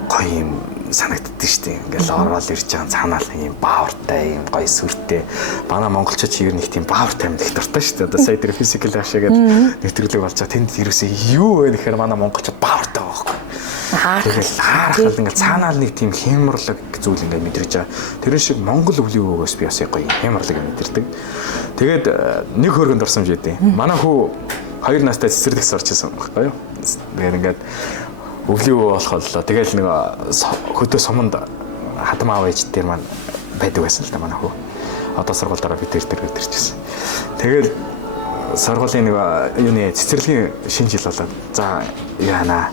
гоё юм санагддаг шүү дээ. Ингээл орвол ирж байгаа цаанаал юм баавартай, юм гоё сүртэй. Манай монголчууд ч ер нь их тийм баавартай юм их дуртай шүү дээ. Одоо сая тэр физикал ашигаад нэвтрүүлэг болж байгаа. Тэнд ерөөсөө юу вэ гэхээр манай монголчууд баавартай байгаа байхгүй. Тэгэл харахад ингээл цаанаал нэг тийм хямрлаг зүйл ингээд мэдрэж байгаа. Тэр шиг монгол өвлийн өвгөөс би бас гоё хямрлаг мэдэрдэг. Тэгээд нэг хөргөнд орсомж өгдөө. Манай хүү 2 настай цэцэрлэгс орж исэн байхгүй юу. Тэгээд ингээд өвлийн өвөө болохоо тэгэл нэг хөдөө суманд хатам аав ээж дээр маань байдаг байсан л да манай хүү. Одоо сургуульдаараа бид тэр өдөрчсэн. Тэгэл сургуулийн нэг юуны цэцэрлэгийн шинэ жил болоод за яана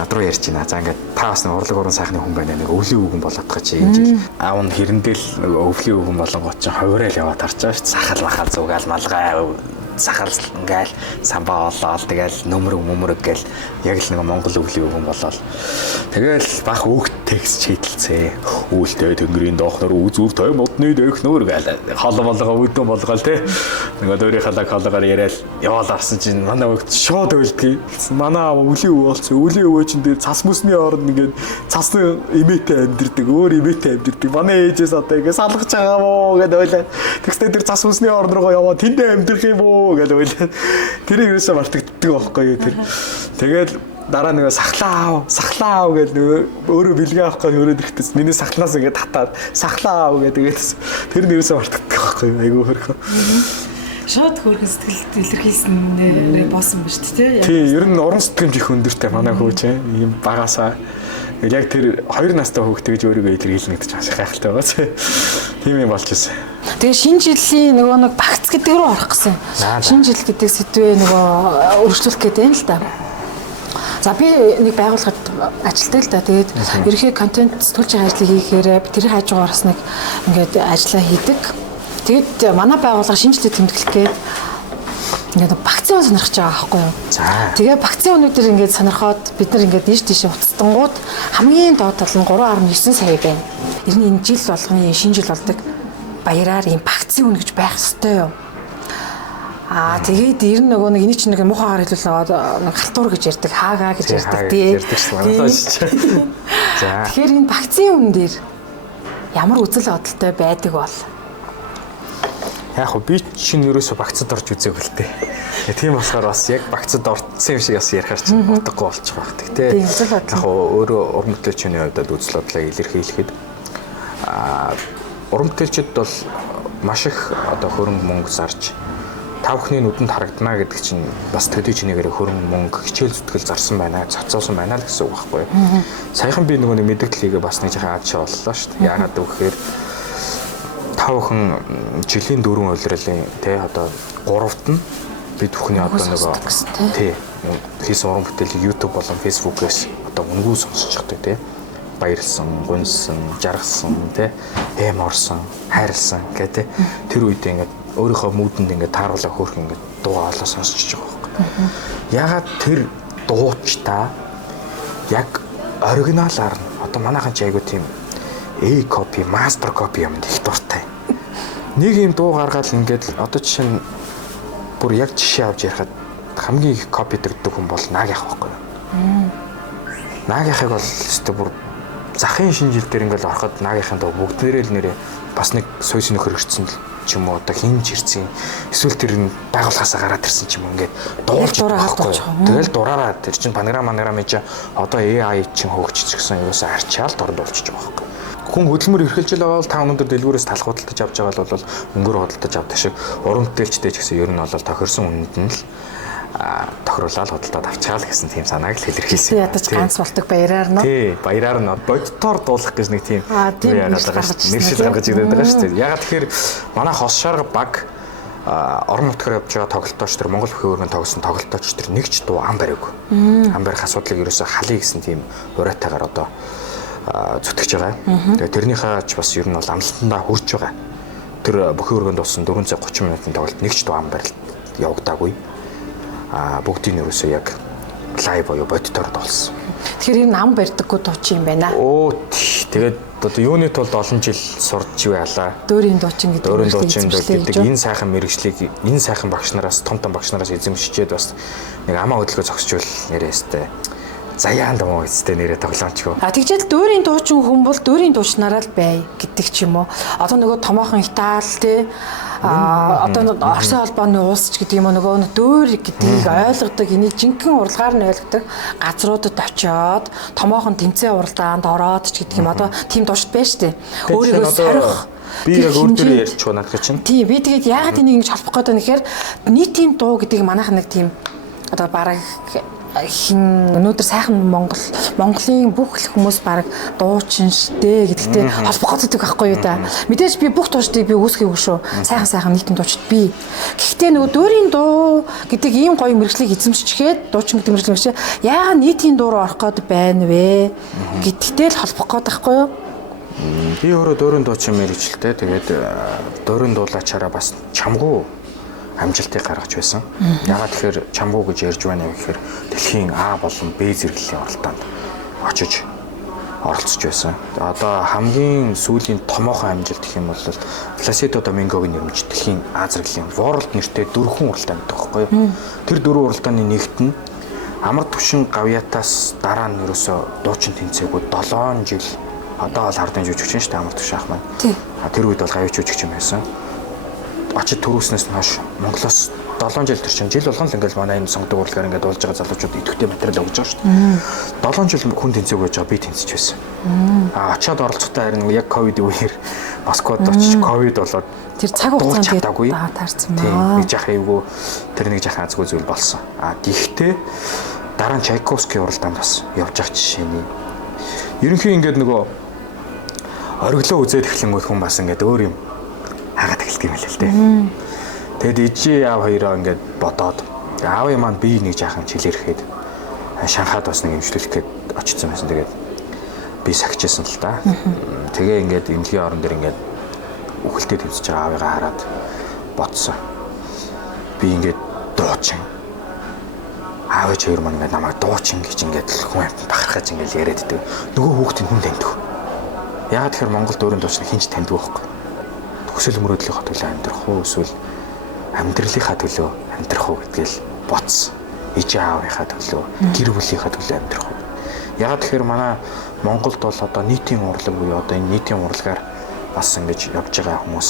над руу ярьж байна. За ингээд та бас нэг урлаг уран сайхны хүн байна. Нэг өвлийн өвгөн болоод байгаа чи энэ жил аав нь хэрэндэл өвлийн өвгөн болонгот чи ховрол яваад харж байгаа шүү дээ. Сахал махал зугаал малгай сахал ингээл самбаа олоод тэгэл нөмрөг гээл яг л нэг монгол өвлийн өвгөн болоод тэгэл бах өөгт текст шийдэлцээ үүлтэй тэнгэрийн доохнор үзүүр той модны дөхнөр гээл хол болгоо өдөн болгоол те нэг өөрийн халаг хологоор яриад яваал арсан чинь манай өөгт шууд ойлдгийг манай өвлийн өв болсон өвлийн өвөө чинь дээр цас мөсний оронд ингээд цасны имээтэй амьдэрдэг өөр имээтэй амьдэрдэг манай ээжээс одоо ингээд салгаж байгаа мó гэдээ ойлаа тэгснэ тэр цас мөсний орон руу яваа тэндээ амьдэрх юм уу гэдэг ойлаа тэр ерөөсөө мартагддаг байхгүй юу тэр тэгэл дараа нэг сахлаа аав гэдэг нөгөө өөрөө бэлгээ авах гэж өрөөд ирэхтэйс миний сахлаас ингээд татаад сахлаа аав гэдэг тэр нэрээсээ мартагддаг байхгүй юу айгүй хөрхөө шууд хөрхөн сэтгэлд илэрхийлснээр боосон ба шүү дээ тий ер нь уран сэтгэмж их өндөртэй манай хөөч юм багасаа яг тэр 2 настай хүүхдээ гэж өөрийгөө илэрхийлнэ гэдэг чинь гайхалтай байгаа ч тийм юм болчихсон. Тэгээ шинэ жилийн нөгөө нэг багц гэдэг рүү орох гэсэн. Шинэ жил гэдэг сэдвээ нөгөө өргөжлүүлэх гэдэг юм л да. За би нэг байгууллагад ажилладаг л да. Тэгээд ерөнхий контент төлж байгаа ажлыг хийхээр тэрийн хажуугаар бас нэг ингээд ажиллаа хийдэг. Тэгээд манай байгууллага шинэ жилд тэмдэглэхэд ингээд вакцины сонирхож байгаа байхгүй юу. Тэгээ вакцины өнөдөр ингээд сонирхоод бид нар ингээд ийш тийш уцтангууд хамгийн доод тал нь 3.9 сая байна. Ер нь энэ жил болгоны шинэ жил болдог баяраар ийм вакцины үн гэж байх ёстой юу. Тэгээд ер нь нөгөө нэг эний чинь нэг муухайгаар хэлүүлээ нэг халтуур гэж ярьдаг, хаагаа гэж ярьдаг тий. За. Тэгэхээр энэ вакцины үн дээр ямар үзэл бодолтой байдаг бол яг би чинь ерөөсө вакцид орж үзээг л тээ. Тийм болохоор бас яг вакцид орцсон юм шиг бас ярихаар чинь бодохгүй болчих байх тий. Яг өөрөө уран бүтээлчний хувьд үзэл бодлоо илэрхийлэхэд уран бүтээлчд бол маш их одоо хөрөнгө мөнгө зарж та бүхний нүдэнд харагдана гэдэг чинь бас төдий чинээгээр хөрөнгө мөнгө хичээл зүтгэл зарсан байна, цоцоосон байна л гэсэн үг байхгүй юу. Саяхан би нөгөө мэдээллийгээ бас нэг жоохон ад шооллоо шүү дээ. Яагаад гэвэл та 5хан жилийн 4 улирлын тий одоо 3-т нь бид бүхний одоо нөгөө тий хийсэн уран бүтээлийг YouTube болон Facebook-ээс одоо үнгүү сонсож чаддаг тий баярлсан, гунсан, жаргасан тий орсон, хайрлсан гэдэг тэр үед ингээд өөрийнхөө муудэнд ингээд тааруулаа хөөх ингээд дуугаа олоо сонсож байгаа байхгүй. Ягаад тэр дуучтай яг оригиналаар нь одоо манайхан ч айгу тийм A copy, master copy юмд их дуртай. Нэг юм дуу гаргаад ингээд одоо жишээ нь бүр яг жишээ авч ярихад хамгийн их копи дэгдэг хүн бол Нагиах байхгүй юу? Нагиахыг бол өстө бүр захын шинжил дээр ингээд ороход Нагиахын дуу бүгдээрээ л нэрээ бас нэг сойс нөхөр ирсэн ч юм уу одоо хинж ирсэн. Эсвэл тэр нь байгууллагаасаа гараад ирсэн ч юм уу ингээд дуулж байгаа байхгүй юу? Тэгэл дураараа тэр чинь панограмын чинь одоо AI чинь хөгжиж гисэн юусаа арчаал дурдуулчих байгаа байхгүй юу? Хүн хөдөлмөр эрхэлж байгаа бол та өнөөдөр дэлгүүрээс талах худалдаж авч байгаа бол өнгөөр худалдаж авдаг шиг уран бүтээлчтэй ч гэсэн ер нь бол тохирсон үнэнд нь л тохируулаад худалдаад авчаал гэсэн тийм санааг л илэрхийлсэн. Ядаж ганц болдог баяраар нь. Тий, баяраар нь бодитоор дуулах гэж нэг тийм нэршил гаргаж ирээд байгаа шүү дээ. Ягаад тэгэхээр манай хос шарга баг орон нутгаар явж байгаа тоглолтооч тэр Монгол бүхий өргөн тоглосон тоглолтооч тэр нэг ч дуу ам бариагүй. Ам барих асуудлыг ерөөсө халъя гэсэн тийм уриатайгаар одоо зүтгэж байгаа. Тэгээ тэрнийхээ ч бас ер нь бол амлалтандаа хүрч байгаа. Тэр бүхий өргөнд болсон 4 цаг 30 минутын тоглолт нэг ч дуу ам барилт явагдаагүй. Бүгдийн ерөөсөө яг лайв боёо бодитоор дуулсан. Тэгэхээр энэ ам барьдаггүй дуучин юм байна. Тэгээд одоо юуны тулд олон жил сурч яалаа. Дөөрийн дуучин гэдэг энэ сайхан мэрэгчлийг энэ сайхан багш нараас том багш нараас эзэмшчихэд бас нэг амаа хөдөлгөө зогсчвол нэрээстэй заяан дуу эцтэй нэрээ тоглоомчгүй. Тэгжэл дөөрийн дуучин хүн бол дөөрийн дуучнараа л бай гэдэг ч юм уу. Одоо нөгөө томоохон Итали те одоо Орсын холбооны улс ч гэдэг юм уу нөгөө дөөр гэдгийг ойлгодог энийг жинхэнэ урлагаар нь ойлгодог газруудад очиод томоохон тэмцээн уралдаанд ороод ч гэдэг юм одоо тийм дуушд байна штэ. Өөрийгөө сорих би яг өөртөө ярьж байгаа надад чинь. Тийм би тэгээд яагаад энийг ингэж холбох гээд байна гэхээр нийтийн дуу гэдэг манайхан нэг тийм одоо бараг хин өнөөдөр сайхан Монголын бүх хүмүүс баг дуучин штэ гэдэгтэй холбогддог байхгүй юу да. Мэдээж би бүх дуучдыг би үүсгэегүй шүү. Сайхан нийтийн дуучид би. Гэхдээ нөгөө дөөрийн дуу гэдэг ийм гоё мэргэжлийг эзэмшчихэд дуучин гэдэг мэргэжлийг яагаад нийтийн дуу руу орох гээд байна вэ гэдэгтэй л холбох гээд байхгүй юу? Би өөрөө дөөрийн дуучин мэргэжлтэй. Тэгээд дөөрийн дуулаачаараа бас чамгүй амжилтыг гаргаж байсан. Ягаад тэгэхээр чамгүй гэж ярьж байна вэ гэхээр дэлхийн А болон Б зэрэглэлийн оролтоонд очиж оролцож байсан. Одоо хамгийн сүүлийн томоохон амжилт гэх юм бол Placido Domingo-гийн нэрмж дэлхийн А зэрэглэлийн World нэртэй 4 уралдаан байдаг байхгүй юу? Тэр 4 уралдааны нэгт нь амар түвшин гавьяатаас дараа нь ерөөсө дуучин тэнцээгүй 7 жил одоо бол хардын жүжигч шүү дээ амар түвшин ах маань. Тэр үед бол гавьяач жүжигч юм байсан. Очид төрүүлснээс нь хойш Монголоос 7 жил төрчин жил болгон л ингээл манай энэ сонгодог урлагаар ингээд дуулж байгаа залуучууд идэвхтэй материал өгж байгаа шүү дээ. 7 жил хүн тэнцээг байж байгаа би тэнцэж байсан. Очоод оролцохтой харин яг ковид үеэр Москвад очиж ковид болоод тэр цаг хугацаанд таарсан маа. Нэг жах эвгүй тэр нэг жах азгүй зүйл болсон. Гэхдээ дараа нь Чайковскийн уралдаанд бас явж байгаа жишээний. Ерөнхийн ингээд нөгөө ориглоо үзээд эхлэнгүүт хүн бас ингээд өөр юм хагаад эхэлдэг юм л л дээ. Тэгэд ижи аав хоёроо ингээд бодоод аавын маань би нэг жаахан чилэрхэд Шанхайд бас нэг имжлүүлэх гээд очсон байсан. Тэгээд би сахижсэн л да. Тэгээ ингээд эмнэлгийн орон дээр ингээд үхэлтэд төвсөж байгаа аавыгаа хараад бодсон. Би ингээд дуучин. Аав хоёр маань ингээд намайг дуучин гэж ингээд хүн амт бахархаж ингээд яриад идэв. Нөгөө хүүхдийн хүн таньдаг. Яагаад тэгэхээр Монгол дөөрийн дуучны хинч таньдаг байхгүй. Төсөл мөрөөдлийнхаа төлөө амьдрах уу эсвэл амьдралынхаа төлөө амьдрах уу гэдгээл боцсон. Ижи аавынхаа төлөө, гэр бүлийнхаа төлөө амьдрах уу. Яагаад тэгэхээр манай Монголд бол одоо нийтийн урлаг буюу одоо энэ нийтийн урлагаар бас ингэж явж байгаа хүмүүс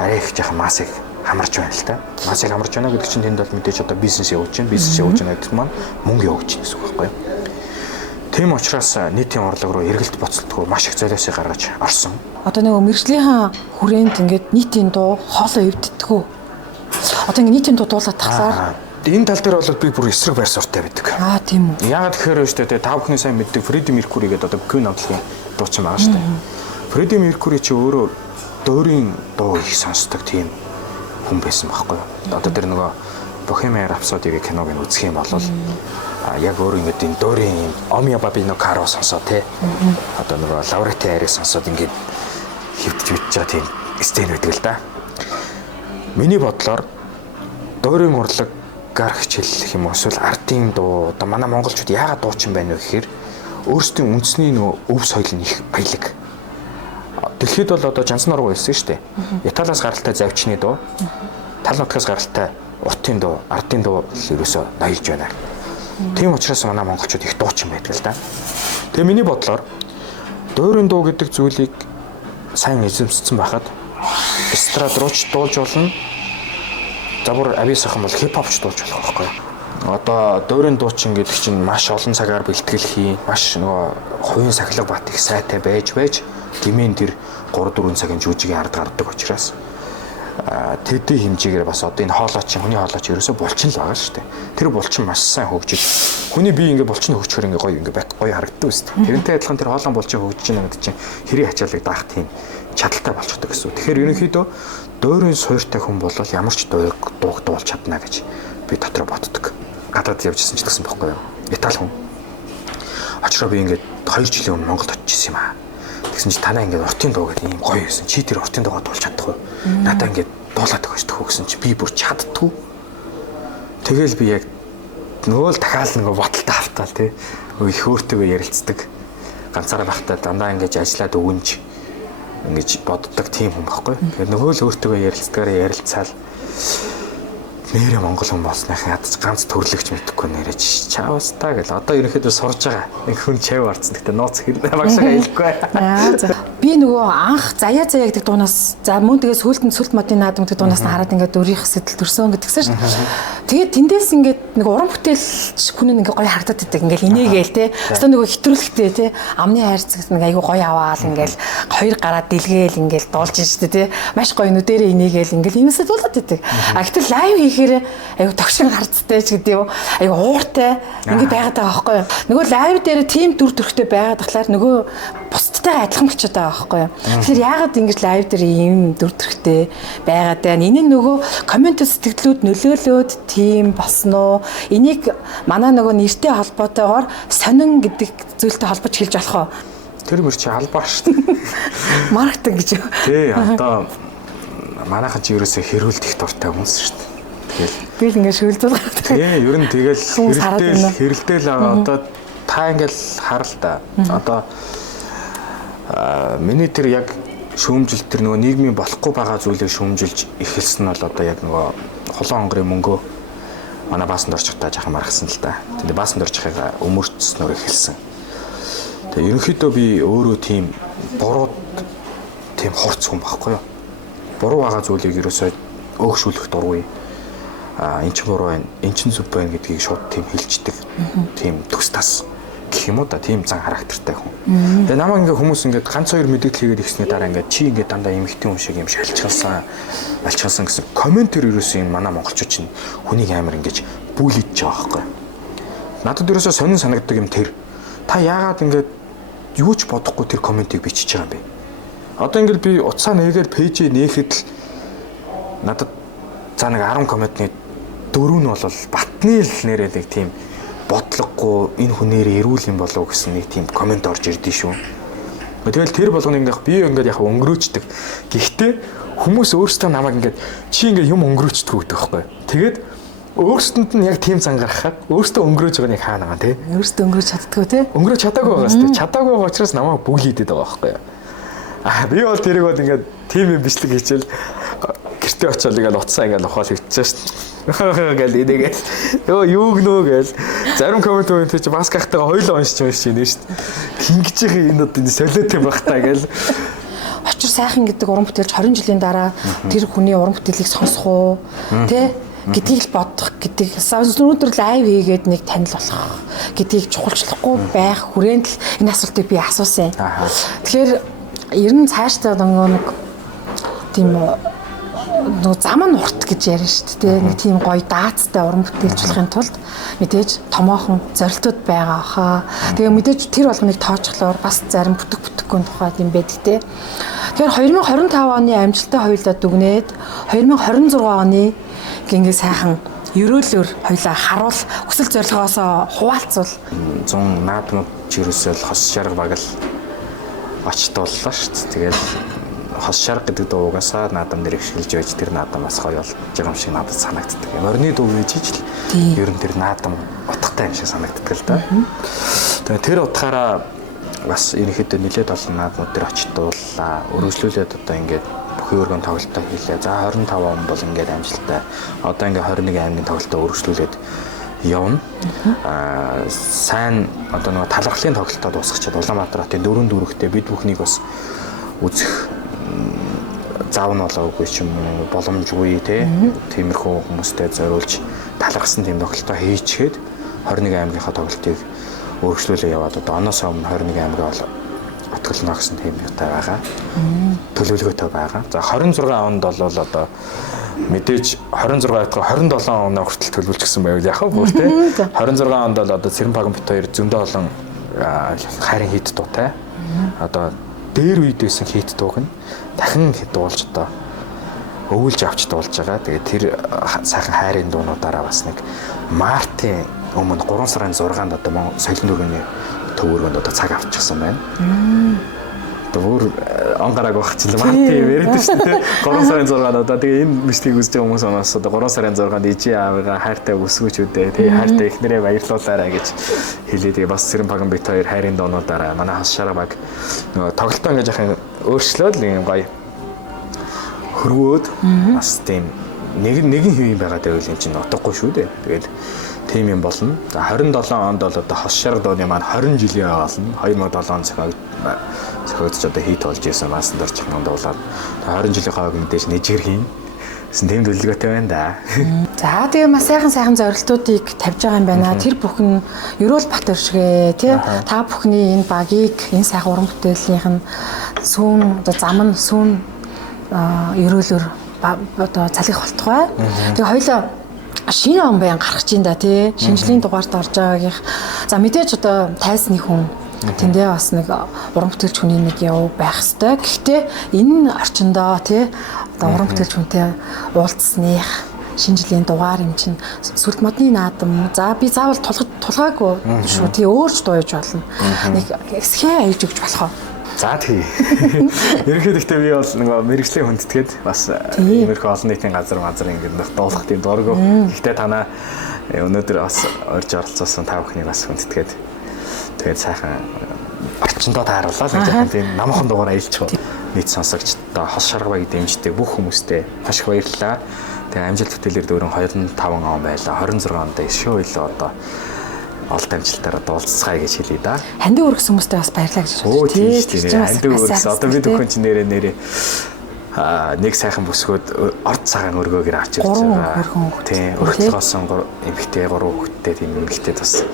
арай их жаахан масыг хамарч байна л та. Масыг хамарч байна гэдэг чинь тэнд бол мэдээж одоо бизнес явуулж байна. Бизнес явуулж байгаа гэдэг маань мөнгө явуулж байна гэсэн үг байхгүй юу? Тийм учраас нийтийн урлаг руу эргэлт боцолтгүй маш их золиосыг гаргаж орсон. Одоо нэг мэргэжлийнхэн хүрээнд ингээд нийтийн дуу хоолоо эвддэггүй. Одоо ингээд нийтийн дуу дуулаад тахлаар энэ тал дээр бол би бүр эсрэг байр суурьтай байдаг. Тийм үү. Яагаад тэгэхээр вэ шүү дээ та бүхний сайн мэддэг Freddie Mercury гэдэг одоо Queen хамтлагийн дуучин байгаа шүү дээ. Freddie Mercury чи өөрөө дөөрийн дуу их сонсдог тийм хүн байсан байхгүй юу. Одоо тэр нөгөө Bohemian Rhapsody-г киног нь үзэх юм бол яг өөр ингээд энэ дөөрийн Omia Babino Caro сонсоо тий. Одоо нөгөө Laurette Harris сонсоод ингээд хөвдөж битчаа тийм стен байдаг л да. Миний бодлоор дөөрийн урлаг гар хичээллэх юм эсвэл ардын дуу одоо манай монголчууд яагаад дуучин байна вэ гэхээр өөрсдийн үндэсний нөгөө өв соёл нь их баялаг. Дэлхийд бол одоо жансан орго байсан шүү дээ. Италиас гаралтай завчны дуу, тал нутгаас гаралтай уртын дуу, ардын дуу ерөөсөө ноёлж байна. Тийм учраас манай монголчууд их дуучин байдаг л да. Тэгээ миний бодлоор дөөрийн дуу гэдэг зүйлийг сайн эзэмссэн байхад эстрад рууч дуулж болно. За бүр авьяасах юм бол хипхопч дуулж болох байхгүй юу? Одоо дөөрийн дуучин гэдэг чинь маш олон цагаар бэлтгэл хийн, маш нөгөө хувийн сахилга бат их сайтай байж гимэн тэр 3-4 цагийн жүжигийн ард гардаг учраас тэдний хэмжээгээр бас одоо энэ хоолойч хүний хоолойч ерөөсө булчин л байгаа шүү дээ. Тэр булчин маш сайн хөгжиж хүний бие ингээ булчин хөгжөхөр ингээ гоё харагддаг шүү дээ. Тэрнтэй адилхан тэр хоолойн булчин хөгжиж байгаа гэдэг чинь хэрийн ачаалыг даах тийм чадaltaй болчихдог гэсэн. Тэгэхээр ерөнхийдөө дөөрийн суйртай хүн бол ямар ч дууг дуулж чадна гэж би дотроо боддог. Гадаад явжсэн ч гэсэн байхгүй юу. Итали хүн. Очроо би ингээд 2 жилийн өмнө Монголд очижсэн юм аа. Тэгсэн чи танаа ингээд уртын дуу гэдэг юм гоё байсан. Чи тэр уртын дуугаа дуулж чадахгүй. Надаа ингээд дуулаад өгөөсдөг гэсэн чи би бүр чаддгүй. Тэгэл би яг нөгөө л дахиад нөгөө боталтай автаал тий. Их хөөртэйгөө ярилцдаг. Ганцаараа байхдаа дандаа ингээд ажиллаад өгөнж ингэж боддог тийм хүн байхгүй. Тэгэхээр нөгөө л өөртөө ярилцдагаараа ярилцаал нэрээ монгол хүн болсныхаа ядаж ганц төрлөгч мэдхгүй нэрэж чаавстаа гэл одоо ерөнхийдөө сурж байгаа. Нэг хүн чав орцсон. Гэтэ нууц багшаа хэлэхгүй. Би нөгөө анх заяа гэдэг дуунаас за мөн тэгээ сүлт модын наадам гэдэг дуунаас хараад ингээд өөрийнх сэтэл төрсөн гэдгсэн шүү. Тэгээд тэндээс ингээд нэг уран бүтээлч хүн нэг гоё харагдаад байдаг. Ингээд инээгээл те. Өстө нөгөө хитрүүлэхтэй те. Амны хайрцагт нэг айгу гоё аваал ингээд хоёр гараад дэлгээл ингээд дуулж штэ те. Маш гоё нүдэрээ инээгээл ингээд юмсаа дуулаад байдаг. А гэтэл лайв хийхээр айгу тогшин харцтай ч гэдэг юм. Айгу ууртай ингээд байгаад байгаа байхгүй юу. Нөгөө лайв дээр тийм дүр төрхтэй байгаад тахлаар нөгөө бусдтайгаа адилхан болчиход байгаа байхгүй юу. Тэгэхээр яагаад ингэж лайв дээр ийм дүр төрхтэй байгаад байна? Энэ нөгөө коммент сэтгэлдлүүд нөлөөлөөд тийм болсноо? Энийг манай нөгөө нэртэй холбоотойгоор сонин гэдэг зүйлтэй холбож хэлж болох уу? Тэр мөр чи албаа шүү дээ. Маркетинг гэж юу? Тий, одоо манайхан чи ерөөсөө хэрүүлт их дуртай хүмүүс шүү дээ. Би л ингэ шүлдэл. Тий, ер нь тэгэл хэрэлдээл одоо та ингээл харал та. Одоо миний тэр яг шүүмжилт тэр нөгөө нийгмийн болохгүй байгаа зүйлийг шүүмжилж эхэлсэн нь бол одоо яг нөгөө холон онгорын мөнгөө манай баасанд орчихтаа жаахан маргасан л да. Тэгээд баасанд орчихыг өмөрчснөөр эхэлсэн. Тэгээд ерөнхийдөө би өөрөө тийм буруу тийм хурц хүн байхгүй юу. Буруу байгаа зүйлийг ерөөсөө өөгшүүлэх дургүй. Эн чинь буруу байна, эн чинь зөв байна гэдгийг шууд тийм хэлждэг. Тийм төс тас гэх юм уу да, тийм зан характертай хүн. Тэгээ намайг ингээ хүмүүс ингээ ганц хоёр мэдээлэл хийгээд ихсний дараа ингээ чи ингээ дандаа эмхтэн хүн шиг юм шалчгалсан гэсэн комментэр ерөөсөө энэ манай монголчууд чинь хүнийг амар ингэж бүлийдж байгаа байхгүй. Надад ерөөсөө сонин санагддаг юм тэр. Та яагаад ингээ юу ч бодохгүй тэр комментиг бичиж байгаа юм бэ? Одоо ингээл би утсаа нээгээд пэйжээ нээхэд л надад за нэг 10 комментны 4 нь бол батны л нэрэлэг тийм бодлогогүй энэ хүнээр эрүүл юм болов гэсэн нэг тийм коммент орж ирдээ шүү. Тэгэл тэр болгоно ингээд би ингээд яг өнгөрөөчдөг. Гэхдээ хүмүүс өөрсдөө намайг ингээд чи ингээд юм өнгөрөөчдөг гэдэг байхгүй. Тэгээд өөрсдөнд нь яг тийм зангарахад өөрсдөө өнгөрөөж байгаа нэг хаана байгаа тий. Өөрсдөө өнгөрөөж чаддгүй тий. Өнгөрөөж чадаагүй байгаас тий. Чадаагүй байгаа учраас намайг бүглийдэд байгаа байхгүй. Би бол тэрийг бол ингээд тийм юм бичлэг хийчихэл гэртээ очиод ингээд утсаа ингээд ухаал хийчихсэн шүү. Гэл энийг юу гнөө гэл зарим коммент чи бас гахтайгаа хоёулаа уншиж байна шүү дээ. Хингэж байгаа энэ одоо солиотой байх таа гэл. Очир сайхан гэдэг уран бүтээлч 20 жилийн дараа тэр хүний уран бүтээлийг сонсох уу тий гэдгийг л бодох гэдэг. Өнөөдөр лайв хийгээд нэг танил болох гэдгийг чухалчлахгүй байх хүрээнд л энэ асуултыг би асуусан. Тэгэхээр ер нь цаашдаа нэг тийм нөгөө зам нь урт гэж ярина шүү дээ. Нэг тийм гоё даацтай уран бүтээлчлэхийн тулд мэдээж томоохон зорилтууд байгаа хаа. Тэгээ мэдээж тэр болгоныг тооцоглоор бас зарим бүтэхгүй тухайд юм байдаг те. Тэгэхээр 2025 оны амжилттай хоёулаа дүгнээд 2026 оны ингээ сайхан ерөөлөөр хоёлаа харуул хүсэл зорилгоосоо хуваалцвал 100 наадмууд жирүүсэл хос шарга баг л очтоллоо шүү дээ. Тэгээд хос шарга гэдэг дуугасаа наадам нэр ихшгэлж байж тэр наадам бас гоё болж байгаа юм шиг надад санагддаг. Морины дуу гэж ижил ер нь тэр наадам утгатай юм шиг санагддаг л да. Тэгээд тэр утгаараа бас ерөнхийдөө нэлээд олон наадмууд дээр очтууллаа. Өргөжлүүлээд одоо ингээд бүхий өргөн тоглолтоо хийлээ. За 25 он бол ингээд амжилттай. Одоо ингээд 21 аймгийн тоглолтоо өргөжлүүлээд явна. Сайн одоо нэг талархлын тоглолтоо дуусгачаад Улаанбаатар хотын 4 дүүрэгтээ бид бүхнийг бас үзэх заав нь болоогүй ч юм уу боломжгүй тиймэрхүү хүмүүстэй зориулж талархсан тийм тоглолтоо хийчихэд 21 аймгийнхаа тоглолтыг өргөжлүүлээ яваад одоо оноос өмнө 21 аймгаа отголно гэсэн тийм юутай байгаа. Төлөвлөгөөтэй байгаа. За 26 онд бол одоо мэдээж 26-аас 27 оноо хүртэл төлөвлөжсөн байвал яхаа бүр тий. 26 онд бол одоо Цэрэн Баган бит хоёр зөндөө олон хайрын хит дуутай. Одоо дээр үед байсан хит дууг нь дахин дуулж одоо өвүүлж авч дуулж байгаа. Тэгээд тэр сайхан хайрын дуунуудаараа бас нэг Мартин өмнө 3 сарын 6-нд одоо соёлын төвийн төвөргөнд одоо цаг авчихсан байна. Одоо бүр он гарааг багчлаа Мартин яриад шүү дээ. 3 сарын 6-нд одоо тэгээ энэ бичлэгийг үзэж байгаа хүмүүс оноос одоо 3 сарын 6-нд ижи аавыгаа хайртай өсгөөч үдээ. Тэгээ хайртай эхнэрээ баярлуулаарай гэж хэлээ. Тэгээ бас Цэрэн Баган бит хоёр хайрын дуунуудаараа манай хас шарга баг нөгөө тоглолтоо ингэж яхаа өөрчлөөд нэг гоё хөрвөөд бас тийм нэгэн хэвэн байгаа дээр юм чинь утгагүй шүү дээ. Тэгээд тийм юм болно. За 27 онд бол одоо хос шарга дууны маань 20 жилийн болно. 2007 он цохиогдож одоо хийт болж исэн маасан дорч хэмээн дуулаад 20 жилийн хаваг мэдээж нэжгэр хийн. Гэсэн тийм төлөвлөгөөтэй байна да. За тэгээ маш сайхан зорилтуудыг тавьж байгаа юм байна. Тэр бүхэн Ерөөл Батөршгэ тий та бүхний энэ багийг энэ сайхан уран бүтээлийнх нь сүүн одоо зам нь сүүн ерөөлөөр одоо цалих болтугай. Тэгээ хоёлаа шинэ он байн гарах чинь да тий шинжлэлийн дугаарт орж байгаагийнх. За мэдээж одоо тайсны хүн тэндээ бас нэг уран бүтээлч хүний нэг яв байх хэвээр. Гэхдээ энэ орчиндоо тий одоо уран бүтээлч хүнтэй уулзсных шинжлэлийн дугаар юм чинь сүлт модны наадам. За би заавал тулгаагүй шүү. Тий өөрч дууж болно. Нэг эсхээ аяж өгч болох. За тий. Ерөнхийдөө гэхдээ би бол нэг мэрэгжлийн хүндэтгээд бас иймэрхүү олон нийтийн газар ингээд дуулах тийм дурггүй. Гэхдээ танаа өнөөдөр бас орж оролцсон та бүхнийг бас хүндэтгээд тэгээд сайхан орчиндоо таарууллаа л гэж яхан тийм намхан дугаар аялчихв. Нийт сонсогчдоо хос шарга багийг дэмждэг бүх хүмүүстээ маш их баярлалаа. Тэгээд амжилт бүтээлээр дөрөв 25 он байлаа. 26 онд шоу илүү одоо олд амжилтаараа дуулцгаая гэж хэлье да. Хандив өргөс хүмүүстээ бас баярлалаа гэж байна. Тийм. Хандив өргөс одоо бид бүхэн чинь нэрээ нэг сайхан бүсгөөд орд цагаан өргөөгөр авч ирж байгаа. Тийм. Өргөлгөөсөн эмэгтэй 3 хүүхэдтэй тийм эмэгтэй бас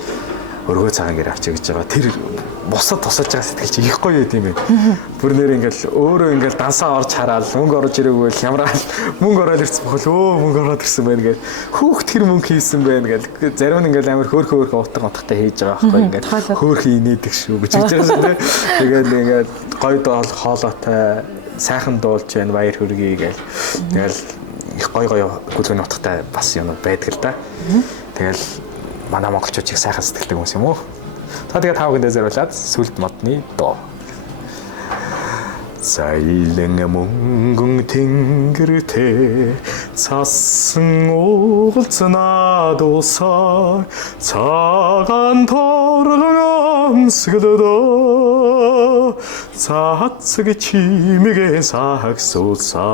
өргөө цагаан гэр авч ирж байгаа. Тэр бусад тусаж байгаа сэтгэл чи их гоё юм байна. Бүр нэр ингээл өөрөө ингээл дансаа орж хараад мөнгө орж ирээгүй хямраа мөнгө ороод ирсэн бохол мөнгө ороод ирсэн байна гэл хүүхд тэр мөнгө хийсэн байна гэл зарим нь ингээл амар хөөрхөн утгатай хийж байгаа байхгүй ингээл хөөрхөн инээдэг шүү гэж хэлж байгаа шүү. Тэгээд ингээл гоё доол хоолойтой сайхан дуулж байна баяр хүргэе гэл тэгэл их гоё гүлгэн утгатай бас юм байдаг л да. Тэгэл манай монголчууд их сайхан сэтгэлтэй хүмүүс юм уу? За тэгээ та бүхэндээ зориулаад сүлт модны дуу. Сайлэн мөнгөн тэнгэртэй цасан уулзнаа дуусаа цагаан торгон амсгалдаа цацэг чимэгэ сагсуулсаа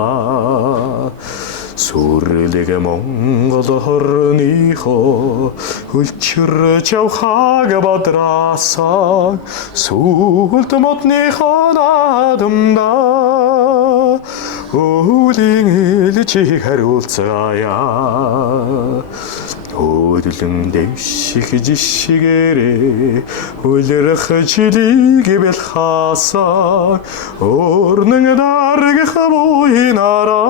сүрлэг Монгол хорныхоо хөлчөрч явхаг бодраасаа сүлт модныхоо наадамдаа өвлийн элчийг хариулцгаая Өдлөн дэвших жишгээрээ үлрэх жилиг бэлхасаа өрнөн даргах буйнараа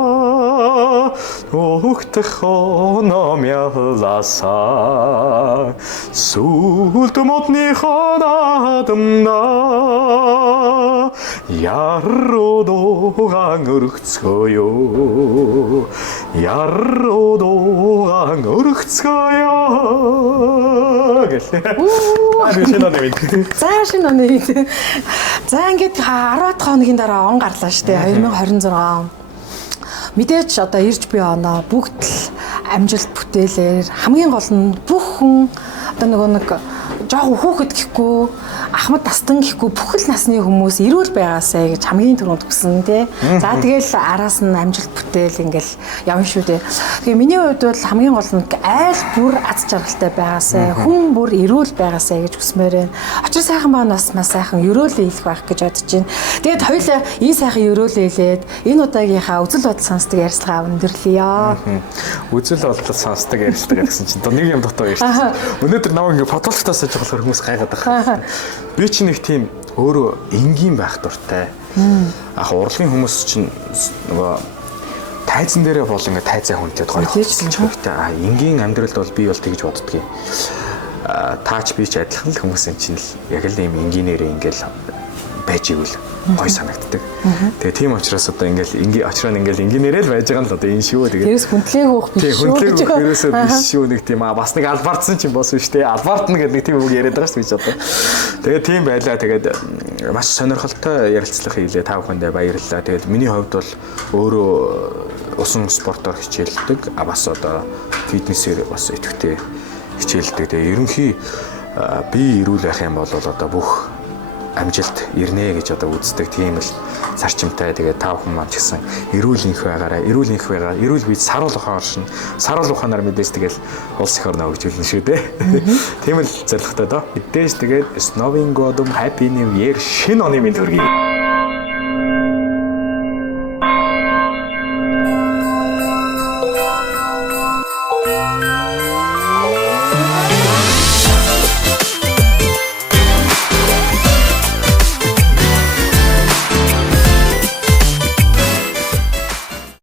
Өгдөх номяласаа сүлд модныхоо наадамнаа яруудуугаан өргөцгөөё яруудуугаан өргөцгөөё гэлээ. Шинэ оны үед. За шинэ оны үед. За ингээд 10 хоногийн дараа он гарлаа штэ 2026. Мэдээж одоо ирж буй оноо бүгд л амжилт бүтээлээр хамгийн гол нь бүх хүн одоо нэг жоохон хүүхэд гэхгүй ахмад тастан гэхгүй бүхэл насны хүмүүс эрүүл байгаасай гэж хамгийн түрүүнд хүсэн тий. За тэгэл араас нь амжилт бүтээл ингээл явна шүү дээ. Тэгээ миний хувьд бол хамгийн гол нь айл бүр аз жаргалтай байгаасай хүн бүр эрүүл байгаасай гэж хүсмээр байна. Очир сайхан баа нас маш сайхан ерөөлөө ийлэх байх гэж бодож байна. Тэгээд хоёулаа энэ сайхан ерөөлөө илээд энэ удаагийнхаа үзэл бодол сонсдог ярилцлага өндөрлөё. Үзэл бодол сонсдог ярилцлага гэсэн чинь нэг юм дотоо ярьчихсан. Өнөөдөр намайг ингээ фотолтоос ажиж болохоор хүмүүс гайгаад байгаа. Би чи нэг тийм өөрөө энгийн байх дуртай. Яг урлагийн хүмүүс чинь нөгөө тайзан дээрээ бол ингээ тайзаа хүнтэй гоё хэлж хэрэгтэй. Энгийн амьдралд бол би бол тэгж боддгийг. Таач би ч адилхан л хүмүүсийн чинь л яг л ийм энгийнээрээ ингээл байж ивэл гой санагддаг. Тэгээ тийм учраас одоо ингээл энгийнээрээ л байж байгаа нь л одоо энэ шүү. Тэгээд тэрс хүндлээг уух биш шүү гэж байгаа. Тэрээсээ биш шүү нэг тийм бас нэг албаардсан ч юм боос биш те. Албаардна гэдэг нэг тийм үг яриад байгаа шүү гэж одоо. Тэгээд тийм байлаа. Тэгээд маш сонирхолтой ярилцлага хийлээ. Та бүхэндээ баярлалаа. Тэгээд миний хувьд бол өөрөө усан спортоор хичээлдэг. Бас одоо фитнесээр бас идэвхтэй хичээлдэг. Тэгээ ерөнхий би эрүүл байх юм бол одоо бүх амжилт ирнэ гэж одоо үздэг тийм л зарчимтай. Тэгээд та бүхэн маань ч гэсэн эрүүл инх байгаарай. Эрүүл бий саруул ухаан оршин. Саруул ухаанаар мэдээж тэгэл улс их орно гэж хэлнэ шүү дээ. Тийм л зорилготой доо. Мэдээж тэгээд Snowing God Happy New Year шинэ оны мэнд хүргэе.